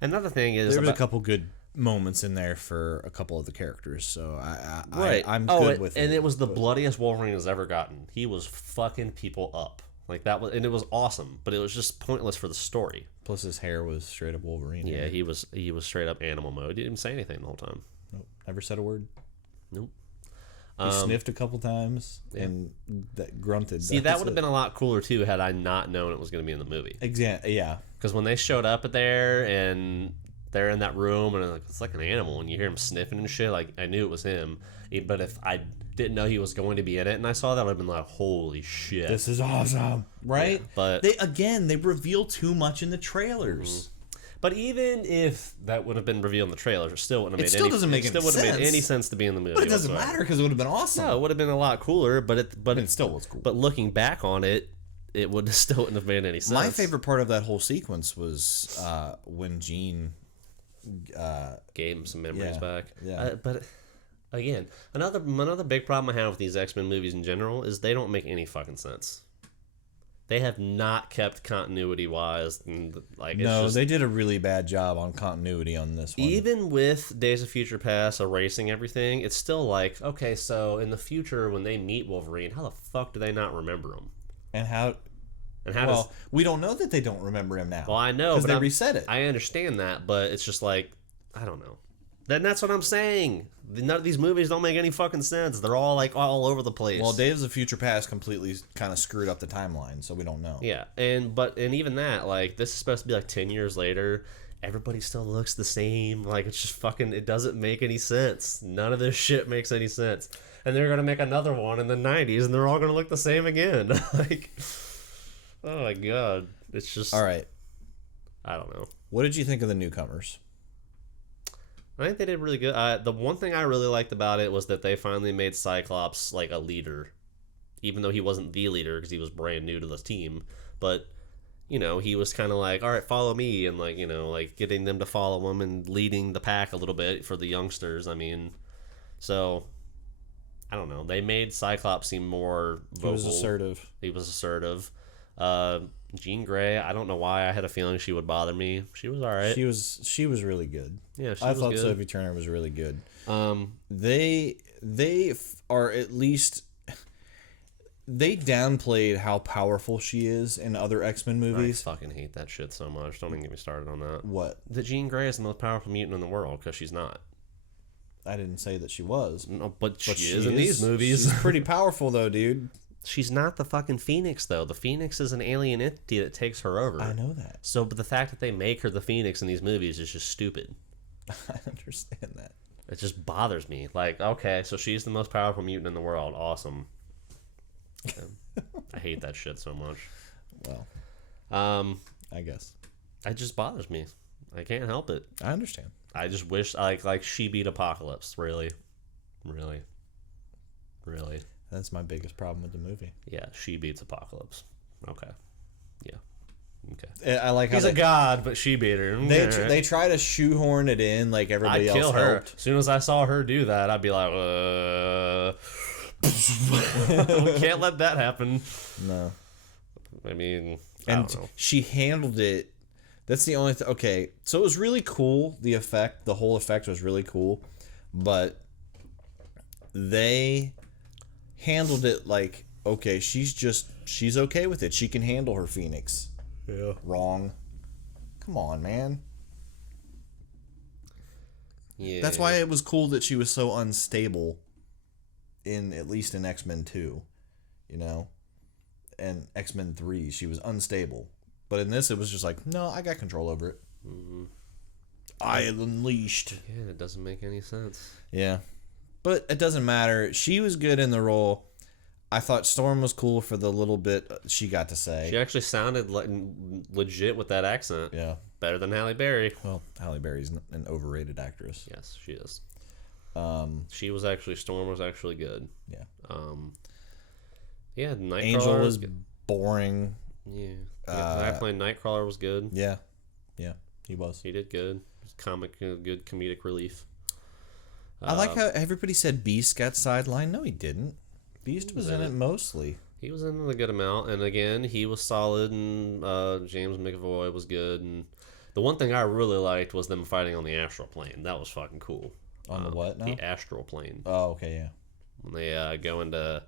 Another thing is... There was a couple good moments in there for a couple of the characters, so I'm good with it. And it was the bloodiest Wolverine has ever gotten. He was fucking people up. And it was awesome, but it was just pointless for the story. Plus his hair was straight up Wolverine. Yeah, he was straight up animal mode. He didn't even say anything the whole time. Nope. Never said a word. Nope. He sniffed a couple times and that grunted. See, that would have been a lot cooler too had I not known it was going to be in the movie. Exactly. Yeah. Because when they showed up there and they're in that room and it's like an animal and you hear him sniffing and shit, I knew it was him. But if I didn't know he was going to be in it and I saw that, I would have been like, holy shit. This is awesome. Right? Yeah, but they reveal too much in the trailers. Mm-hmm. But even if that would have been revealed in the trailer, it still wouldn't have made doesn't make any sense. Made any sense to be in the movie. But it doesn't matter because it would have been awesome. No, it would have been a lot cooler, but it still was cool. But looking back on it, it would still wouldn't have made any sense. My favorite part of that whole sequence was when Jean gave him some memories back. Yeah. But Again, another big problem I have with these X-Men movies in general is they don't make any fucking sense. They have not kept continuity wise, and like they did a really bad job on continuity on this one. Even with Days of Future Past erasing everything, it's still like, okay, so in the future when they meet Wolverine, how the fuck do they not remember him? And how we don't know that they don't remember him now. Well, I know, because they reset it. I understand that, but it's just like, I don't know. That's what I'm saying. None of these movies don't make any fucking sense. They're all like all over the place. Well, Days of Future Past completely kind of screwed up the timeline, so we don't know. Yeah, and even that, like, this is supposed to be like 10 years later. Everybody still looks the same. Like, it's just fucking, it doesn't make any sense. None of this shit makes any sense. And they're gonna make another one in the 90s, and they're all gonna look the same again. Like, oh my god, it's just. All right. I don't know. What did you think of the newcomers? I think they did really good. The one thing I really liked about it was that they finally made Cyclops like a leader, even though he wasn't the leader because he was brand new to this team. But you know, he was kind of like, all right, follow me, and like, you know, like getting them to follow him and leading the pack a little bit for the youngsters. I mean, so I don't know. They made Cyclops seem more vocal. He was assertive. Jean Grey, I don't know why I had a feeling she would bother me. She was all right. She was really good. Yeah, I thought Sophie Turner was really good. They are at least they downplayed how powerful she is in other X-Men movies. I fucking hate that shit so much. Don't even get me started on that. What? That Jean Grey is the most powerful mutant in the world because she's not. I didn't say that she was. No, but she is in these movies. She's pretty powerful though, dude. She's not the fucking Phoenix, though. The Phoenix is an alien entity that takes her over. I know that. So, but the fact that they make her the Phoenix in these movies is just stupid. I understand that. It just bothers me. Like, okay, so she's the most powerful mutant in the world. Awesome. I hate that shit so much. Well, I guess. It just bothers me. I can't help it. I understand. I just wish, like she beat Apocalypse. Really. Really. Really. That's my biggest problem with the movie. Yeah, she beats Apocalypse. Okay. Yeah. Okay. I like how he's a god, but she beat her. They try to shoehorn it in like everybody else. I'd kill her. Helped. As soon as I saw her do that, I'd be like, we can't let that happen. No. I mean, I don't know. She handled it. That's the only thing. Okay, so it was really cool. The whole effect was really cool, but they handled it like, okay, she's okay with it. She can handle her Phoenix. Yeah. Wrong. Come on, man. Yeah. That's why it was cool that she was so unstable at least in X-Men 2, you know? And X-Men 3, she was unstable. But in this, it was just like, no, I got control over it. Mm-hmm. I unleashed. Yeah, it doesn't make any sense. Yeah. But it doesn't matter. She was good in the role. I thought Storm was cool for the little bit she got to say. She actually sounded legit with that accent. Yeah. Better than Halle Berry. Well, Halle Berry's an overrated actress. Yes, she is. Storm was actually good. Yeah. Yeah, Nightcrawler Angel was boring. Yeah. Playing Nightcrawler was good. Yeah. Yeah, he was. He did good. Good comedic relief. I like how everybody said Beast got sidelined. No, he didn't. Beast was in it mostly. He was in a good amount, and again, he was solid, and James McAvoy was good. And the one thing I really liked was them fighting on the astral plane. That was fucking cool. On the what now? The astral plane. Oh, okay, yeah. When they go into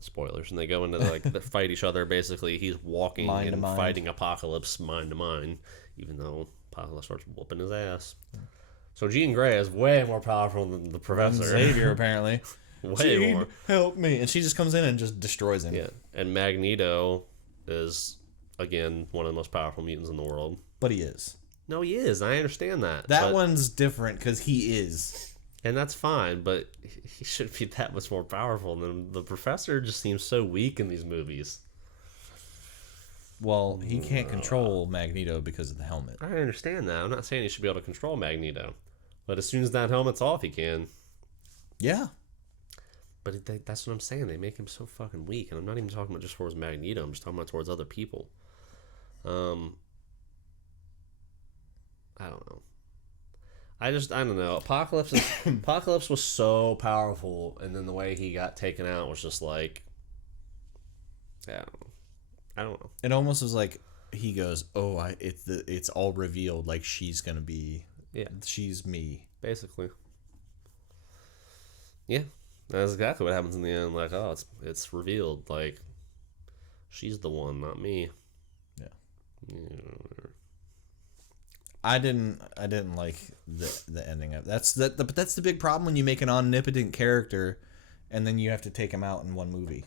spoilers, and they go into like they fight each other. Basically, he's walking and fighting Apocalypse mind to mind, even though Apocalypse starts whooping his ass. So Jean Grey is way more powerful than the Professor. Xavier, apparently. Way more. Help me. And she just comes in and just destroys him. Yeah. And Magneto is, again, one of the most powerful mutants in the world. But he is. No, he is. I understand that. That one's different because he is. And that's fine, but he shouldn't be that much more powerful than the Professor. Just seems so weak in these movies. Well, he can't control Magneto because of the helmet. I understand that. I'm not saying he should be able to control Magneto. But as soon as that helmet's off, he can. Yeah. But that's what I'm saying. They make him so fucking weak. And I'm not even talking about just towards Magneto. I'm just talking about towards other people. I don't know. I don't know. Apocalypse was so powerful, and then the way he got taken out was just like, yeah, I don't know. It almost was like he goes, "Oh, it's all revealed. Like she's gonna be, she's me, basically." Yeah, that's exactly what happens in the end. Like, oh, it's revealed. Like, she's the one, not me. Yeah. I didn't like the ending of but that's the big problem when you make an omnipotent character, and then you have to take him out in one movie.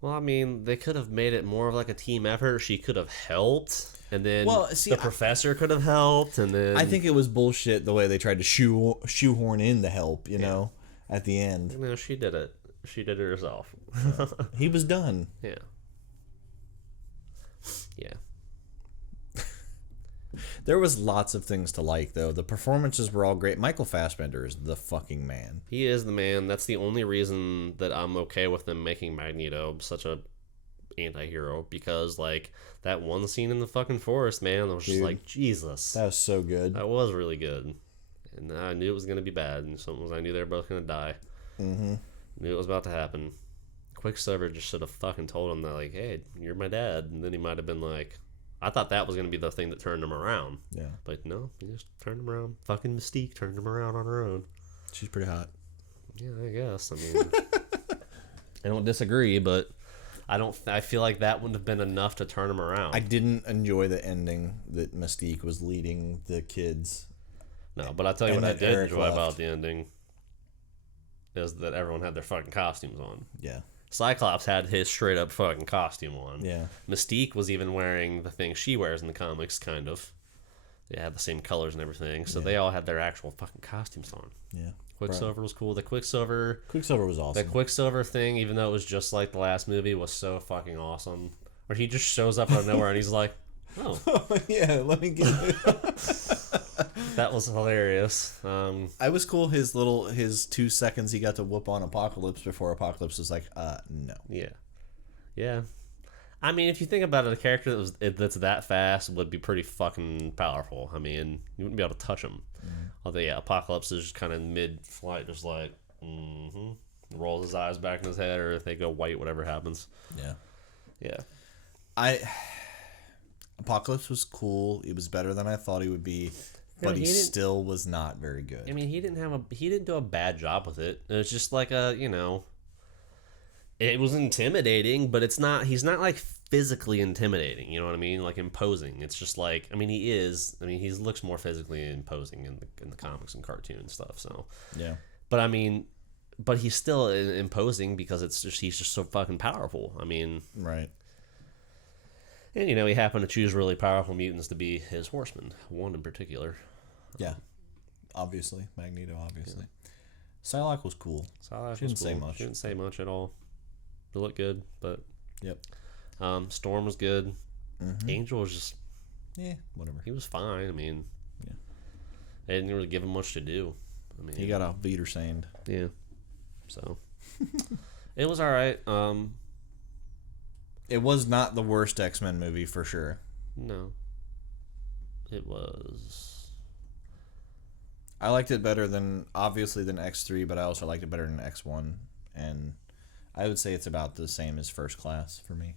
Well, I mean, they could have made it more of like a team effort. She could have helped, and then the professor could have helped, and then I think it was bullshit the way they tried to shoehorn in the help. You know, at the end. No, she did it. She did it herself. He was done. Yeah. Yeah. There was lots of things to like, though. The performances were all great. Michael Fassbender is the fucking man. He is the man. That's the only reason that I'm okay with them making Magneto such a anti-hero, because, like, that one scene in the fucking forest, man, I was just like, Jesus. That was so good. That was really good. And I knew it was going to be bad, and I knew they were both going to die. Mm-hmm. Knew it was about to happen. Quicksilver just should have fucking told him that, like, hey, you're my dad. And then he might have been like, I thought that was going to be the thing that turned him around. Yeah. But no, he just turned him around. Fucking Mystique turned him around on her own. She's pretty hot. Yeah, I guess. I mean, I don't disagree, but I feel like that wouldn't have been enough to turn him around. I didn't enjoy the ending that Mystique was leading the kids. No, but I'll tell you what I did enjoy about the ending is that everyone had their fucking costumes on. Yeah. Cyclops had his straight up fucking costume on. Yeah. Mystique was even wearing the thing she wears in the comics, kind of. They had the same colors and everything, so they all had their actual fucking costumes on. Yeah. Quicksilver was cool. Quicksilver was awesome. The Quicksilver thing, even though it was just like the last movie, was so fucking awesome. Where he just shows up out of nowhere and he's like, oh. Yeah, let me get it. That was hilarious. I was cool. His 2 seconds he got to whoop on Apocalypse before Apocalypse was like, no. Yeah. I mean, if you think about it, a character that's that fast would be pretty fucking powerful. I mean, you wouldn't be able to touch him. Although, yeah, Apocalypse is just kind of mid-flight, just like, rolls his eyes back in his head, or if they go white, whatever happens. Yeah. Apocalypse was cool. It was better than I thought he would be. But he still was not very good. I mean, he didn't do a bad job with it. It was just like it was intimidating, but he's not like physically intimidating, you know what I mean? Like imposing. It's just like, I mean, he looks more physically imposing in the comics and cartoon and stuff, so. Yeah. But I mean, he's still imposing because he's just so fucking powerful. I mean. Right. And, he happened to choose really powerful mutants to be his horsemen, one in particular. Yeah. Obviously. Magneto, obviously. Yeah. Psylocke was cool. She didn't say much. She didn't say much at all. It looked good, but... Yep. Storm was good. Mm-hmm. Angel was just... Yeah, whatever. He was fine. I mean... Yeah. They didn't really give him much to do. I mean... He got off beater sand. Yeah. So... It was alright. It was not the worst X-Men movie, for sure. No. It was... I liked it better than X3, but I also liked it better than X1. And I would say it's about the same as First Class for me.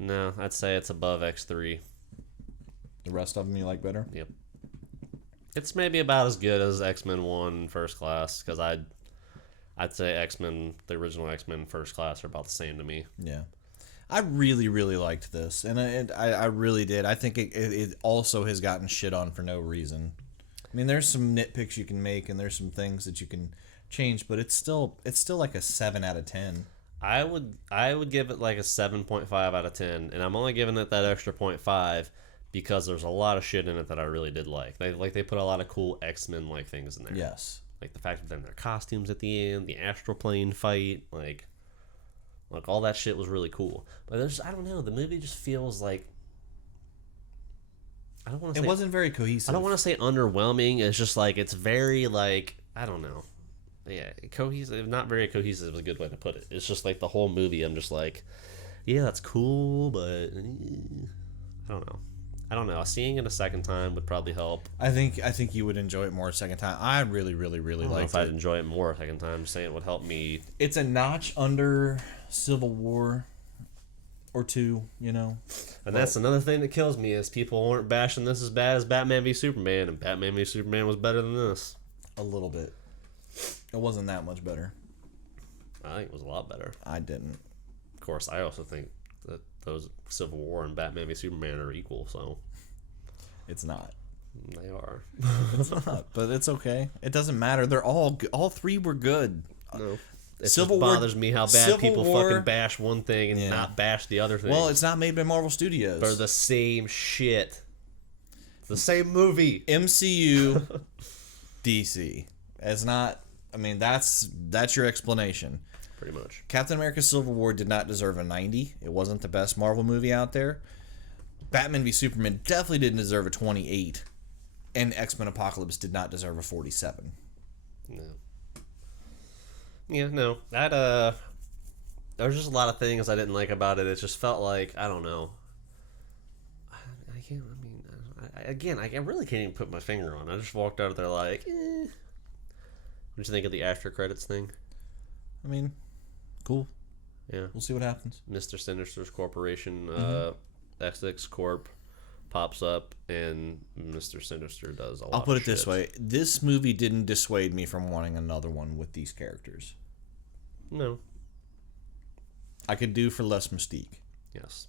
No, I'd say it's above X3. The rest of them you like better? Yep. It's maybe about as good as X-Men 1 First Class, because I'd say X-Men, the original X-Men First Class, are about the same to me. Yeah. I really, really liked this, and I really did. I think it also has gotten shit on for no reason. I mean, there's some nitpicks you can make, and there's some things that you can change, but it's still like a 7 out of 10. I would give it like a 7.5 out of 10, and I'm only giving it that extra 0.5 because there's a lot of shit in it that I really did like. They put a lot of cool X-Men like things in there. Yes. Like the fact that they're in their costumes at the end, the astral plane fight, like all that shit was really cool. But I don't know, the movie just feels like it wasn't very cohesive. I don't want to say underwhelming. It's just like it's very like I don't know. Yeah, cohesive, not very cohesive is a good way to put it. It's just like the whole movie. I'm just like, yeah, that's cool, but I don't know. I don't know. Seeing it a second time would probably help. I think you would enjoy it more a second time. I really Like if liked I'd it. enjoy it more a second time, just saying it would help me. It's a notch under Civil War or two, you know. And that's another thing that kills me is people weren't bashing this as bad as Batman v Superman, and Batman v Superman was better than this. A little bit. It wasn't that much better. I think it was a lot better. I didn't. Of course, I also think that those Civil War and Batman v Superman are equal, so It's not. they are. It's not, but it's okay. It doesn't matter. They're all three were good. No. It Civil just War- bothers me how bad Civil people War- fucking bash one thing and Yeah. not bash the other thing. Well, it's not made by Marvel Studios. They're the same shit. It's the same movie. MCU, DC. It's not. I mean, that's your explanation. Pretty much. Captain America: Civil War did not deserve a 90. It wasn't the best Marvel movie out there. Batman v Superman definitely didn't deserve a 28, and X-Men Apocalypse did not deserve a 47. No. Yeah, no. That there's just a lot of things I didn't like about it. It just felt like, I don't know. I can't. I mean, again, I really can't even put my finger on it. I just walked out of there like, eh. What did you think of the after credits thing? I mean, cool. Yeah. We'll see what happens. Mr. Sinister's corporation, XX Corp, pops up, and Mr. Sinister does a lot. I'll put of it this shit. way: this movie didn't dissuade me from wanting another one with these characters. No. I could do for less Mystique. Yes.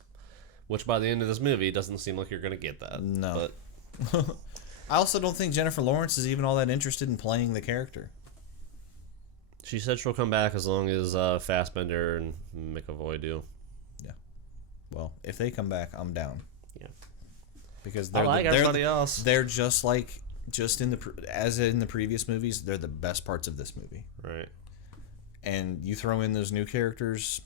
Which by the end of this movie doesn't seem like you're gonna get that. No. But I also don't think Jennifer Lawrence is even all that interested in playing the character. she said she'll come back as long as Fassbender and McAvoy do. Yeah. Well, if they come back, I'm down. Yeah. Because I like everybody else. They're just in the previous movies, they're the best parts of this movie. Right. And you throw in those new characters,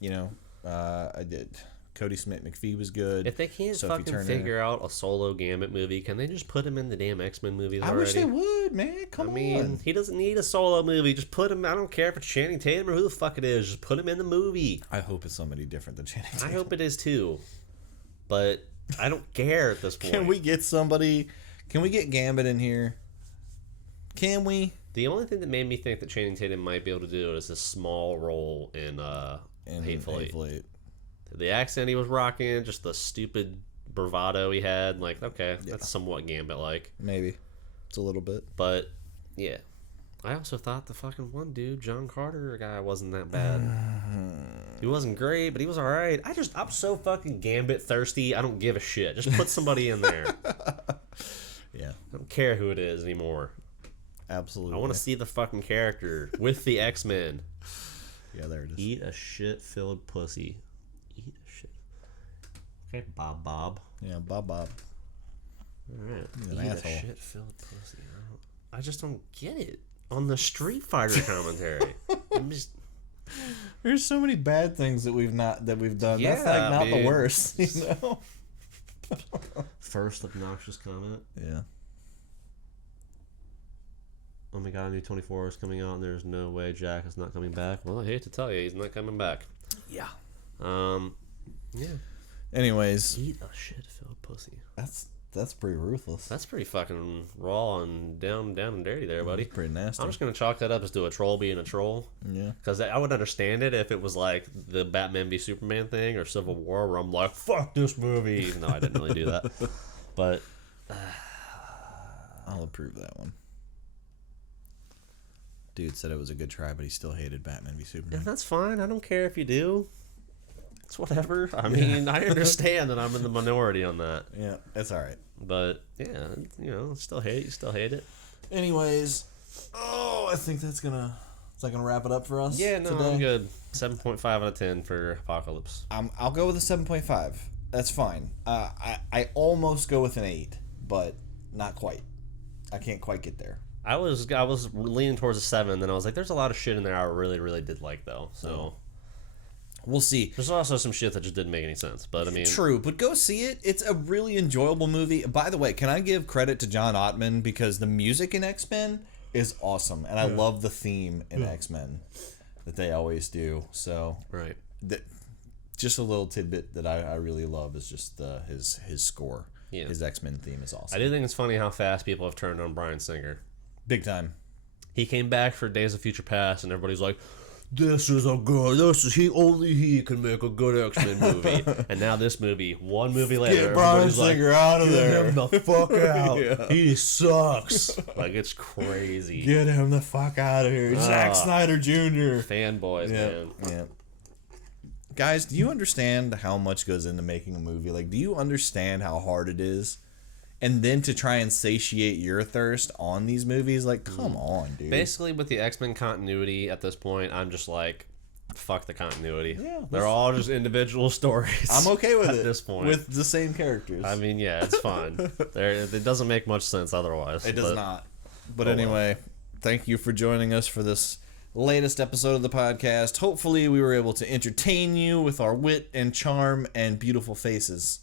you know, I did. Cody Smith McPhee was good. If they can't Sophie fucking Turner. figure out a solo Gambit movie, can they just put him in the damn X-Men movies I already? wish they would, man. Come I mean, on. he doesn't need a solo movie. Just put him. I don't care if it's Channing Tatum or who the fuck it is. Just put him in the movie. I hope it's somebody different than Channing Tatum. I hope it is too, but I don't care at this point. Can we get somebody? Can we get Gambit in here? Can we? The only thing that made me think that Channing Tatum might be able to do is this small role in Hateful Eight. The accent he was rocking, just the stupid bravado he had, like, okay, that's somewhat Gambit-like. Maybe. It's a little bit. But, yeah. I also thought the fucking one dude, John Carter guy, wasn't that bad. He wasn't great, but he was alright. I'm so fucking Gambit thirsty, I don't give a shit. Just put somebody in there. Yeah. I don't care who it is anymore. Absolutely. I want to see the fucking character with the X-Men. Yeah, there it is. Eat a shit-filled pussy. Eat a shit. Okay, Bob. Yeah, Bob. All right. He's an Eat asshole. a shit-filled pussy. I just don't get it. On the Street Fighter commentary. I'm just... There's so many bad things that we've done. That's Yeah, like not the dude. worst, you know. First obnoxious comment. Yeah. Oh my god, new 24 is coming out and there's no way Jack is not coming back. Well, I hate to tell you, he's not coming back. Yeah. Yeah. Anyways, Eat a shit-filled pussy. that's pretty ruthless. That's pretty fucking raw and down and dirty there, buddy. That's pretty nasty. I'm just gonna chalk that up as to a troll being a troll. Yeah. Because I would understand it if it was like the Batman v Superman thing or Civil War, where I'm like, fuck this movie. Even though I didn't really do that. But I'll approve that one. Dude said it was a good try, but he still hated Batman v Superman. and that's fine. I don't care if you do. It's whatever. I mean, I understand that I'm in the minority on that. Yeah, it's all right. But yeah, you know, still hate it. You still hate it. Anyways, I think that's gonna wrap it up for us. Yeah, no, today. I'm good. 7.5 out of 10 for Apocalypse. I'll go with a 7.5. That's fine. I almost go with an 8, but not quite. I can't quite get there. I was leaning towards a 7, then I was like, there's a lot of shit in there I really did like though. So we'll see. there's also some shit that just didn't make any sense. But I mean, True, but go see it. It's a really enjoyable movie. By the way, can I give credit to John Ottman because the music in X-Men is awesome, and I love the theme in X-Men that they always do. So right. just a little tidbit that I really love is just his score. Yeah. His X-Men theme is awesome. I do think it's funny how fast people have turned on Bryan Singer. Big time. He came back for Days of Future Past, and everybody's like, "This is a good. Only he can make a good X-Men movie." And now this movie, one movie later, Get Bryan Singer out of there. Get him the fuck out. Yeah. He sucks. Like, it's crazy. Get him the fuck out of here, Zack Snyder Jr. Fanboys, man. Yeah. Guys, do you understand how much goes into making a movie? Like, do you understand how hard it is? And then to try and satiate your thirst on these movies, like, come on, dude. Basically, with the X-Men continuity at this point, I'm just like, fuck the continuity. Yeah, they're all just individual stories. I'm okay with it at this point. with the same characters. I mean, yeah, it's fine. It doesn't make much sense otherwise. It does not. But anyway, thank you for joining us for this latest episode of the podcast. Hopefully, we were able to entertain you with our wit and charm and beautiful faces.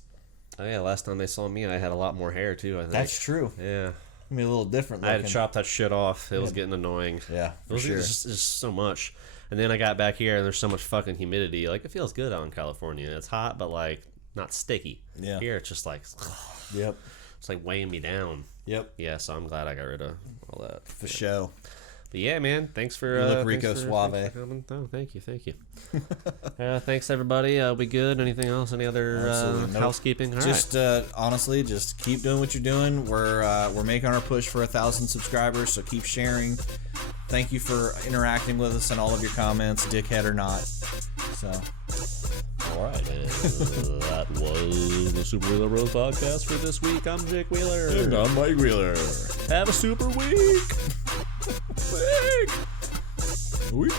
Oh yeah, last time they saw me, I had a lot more hair too. I think That's true. Yeah, I mean, a little different. I had to chop that shit off. It was getting annoying. Yeah, it was just so much. And then I got back here, and there's so much fucking humidity. Like, it feels good out in California. It's hot, but like not sticky. Yeah. Here it's just like, Yep. it's like weighing me down. Yep. Yeah, so I'm glad I got rid of all that. For show. But yeah, man, thanks for You look Rico Suave. thanks for coming. Oh, thank you. Thanks everybody. We good? Anything else? Any other Absolutely. Nope. housekeeping? All Just right. honestly, just keep doing what you're doing. We're making our push for 1,000 subscribers, so keep sharing. Thank you for interacting with us and all of your comments, dickhead or not. So, All right, that was the Super Wheeler Bros podcast for this week. I'm Jake Wheeler. and I'm Mike Wheeler. Have a super week. Week.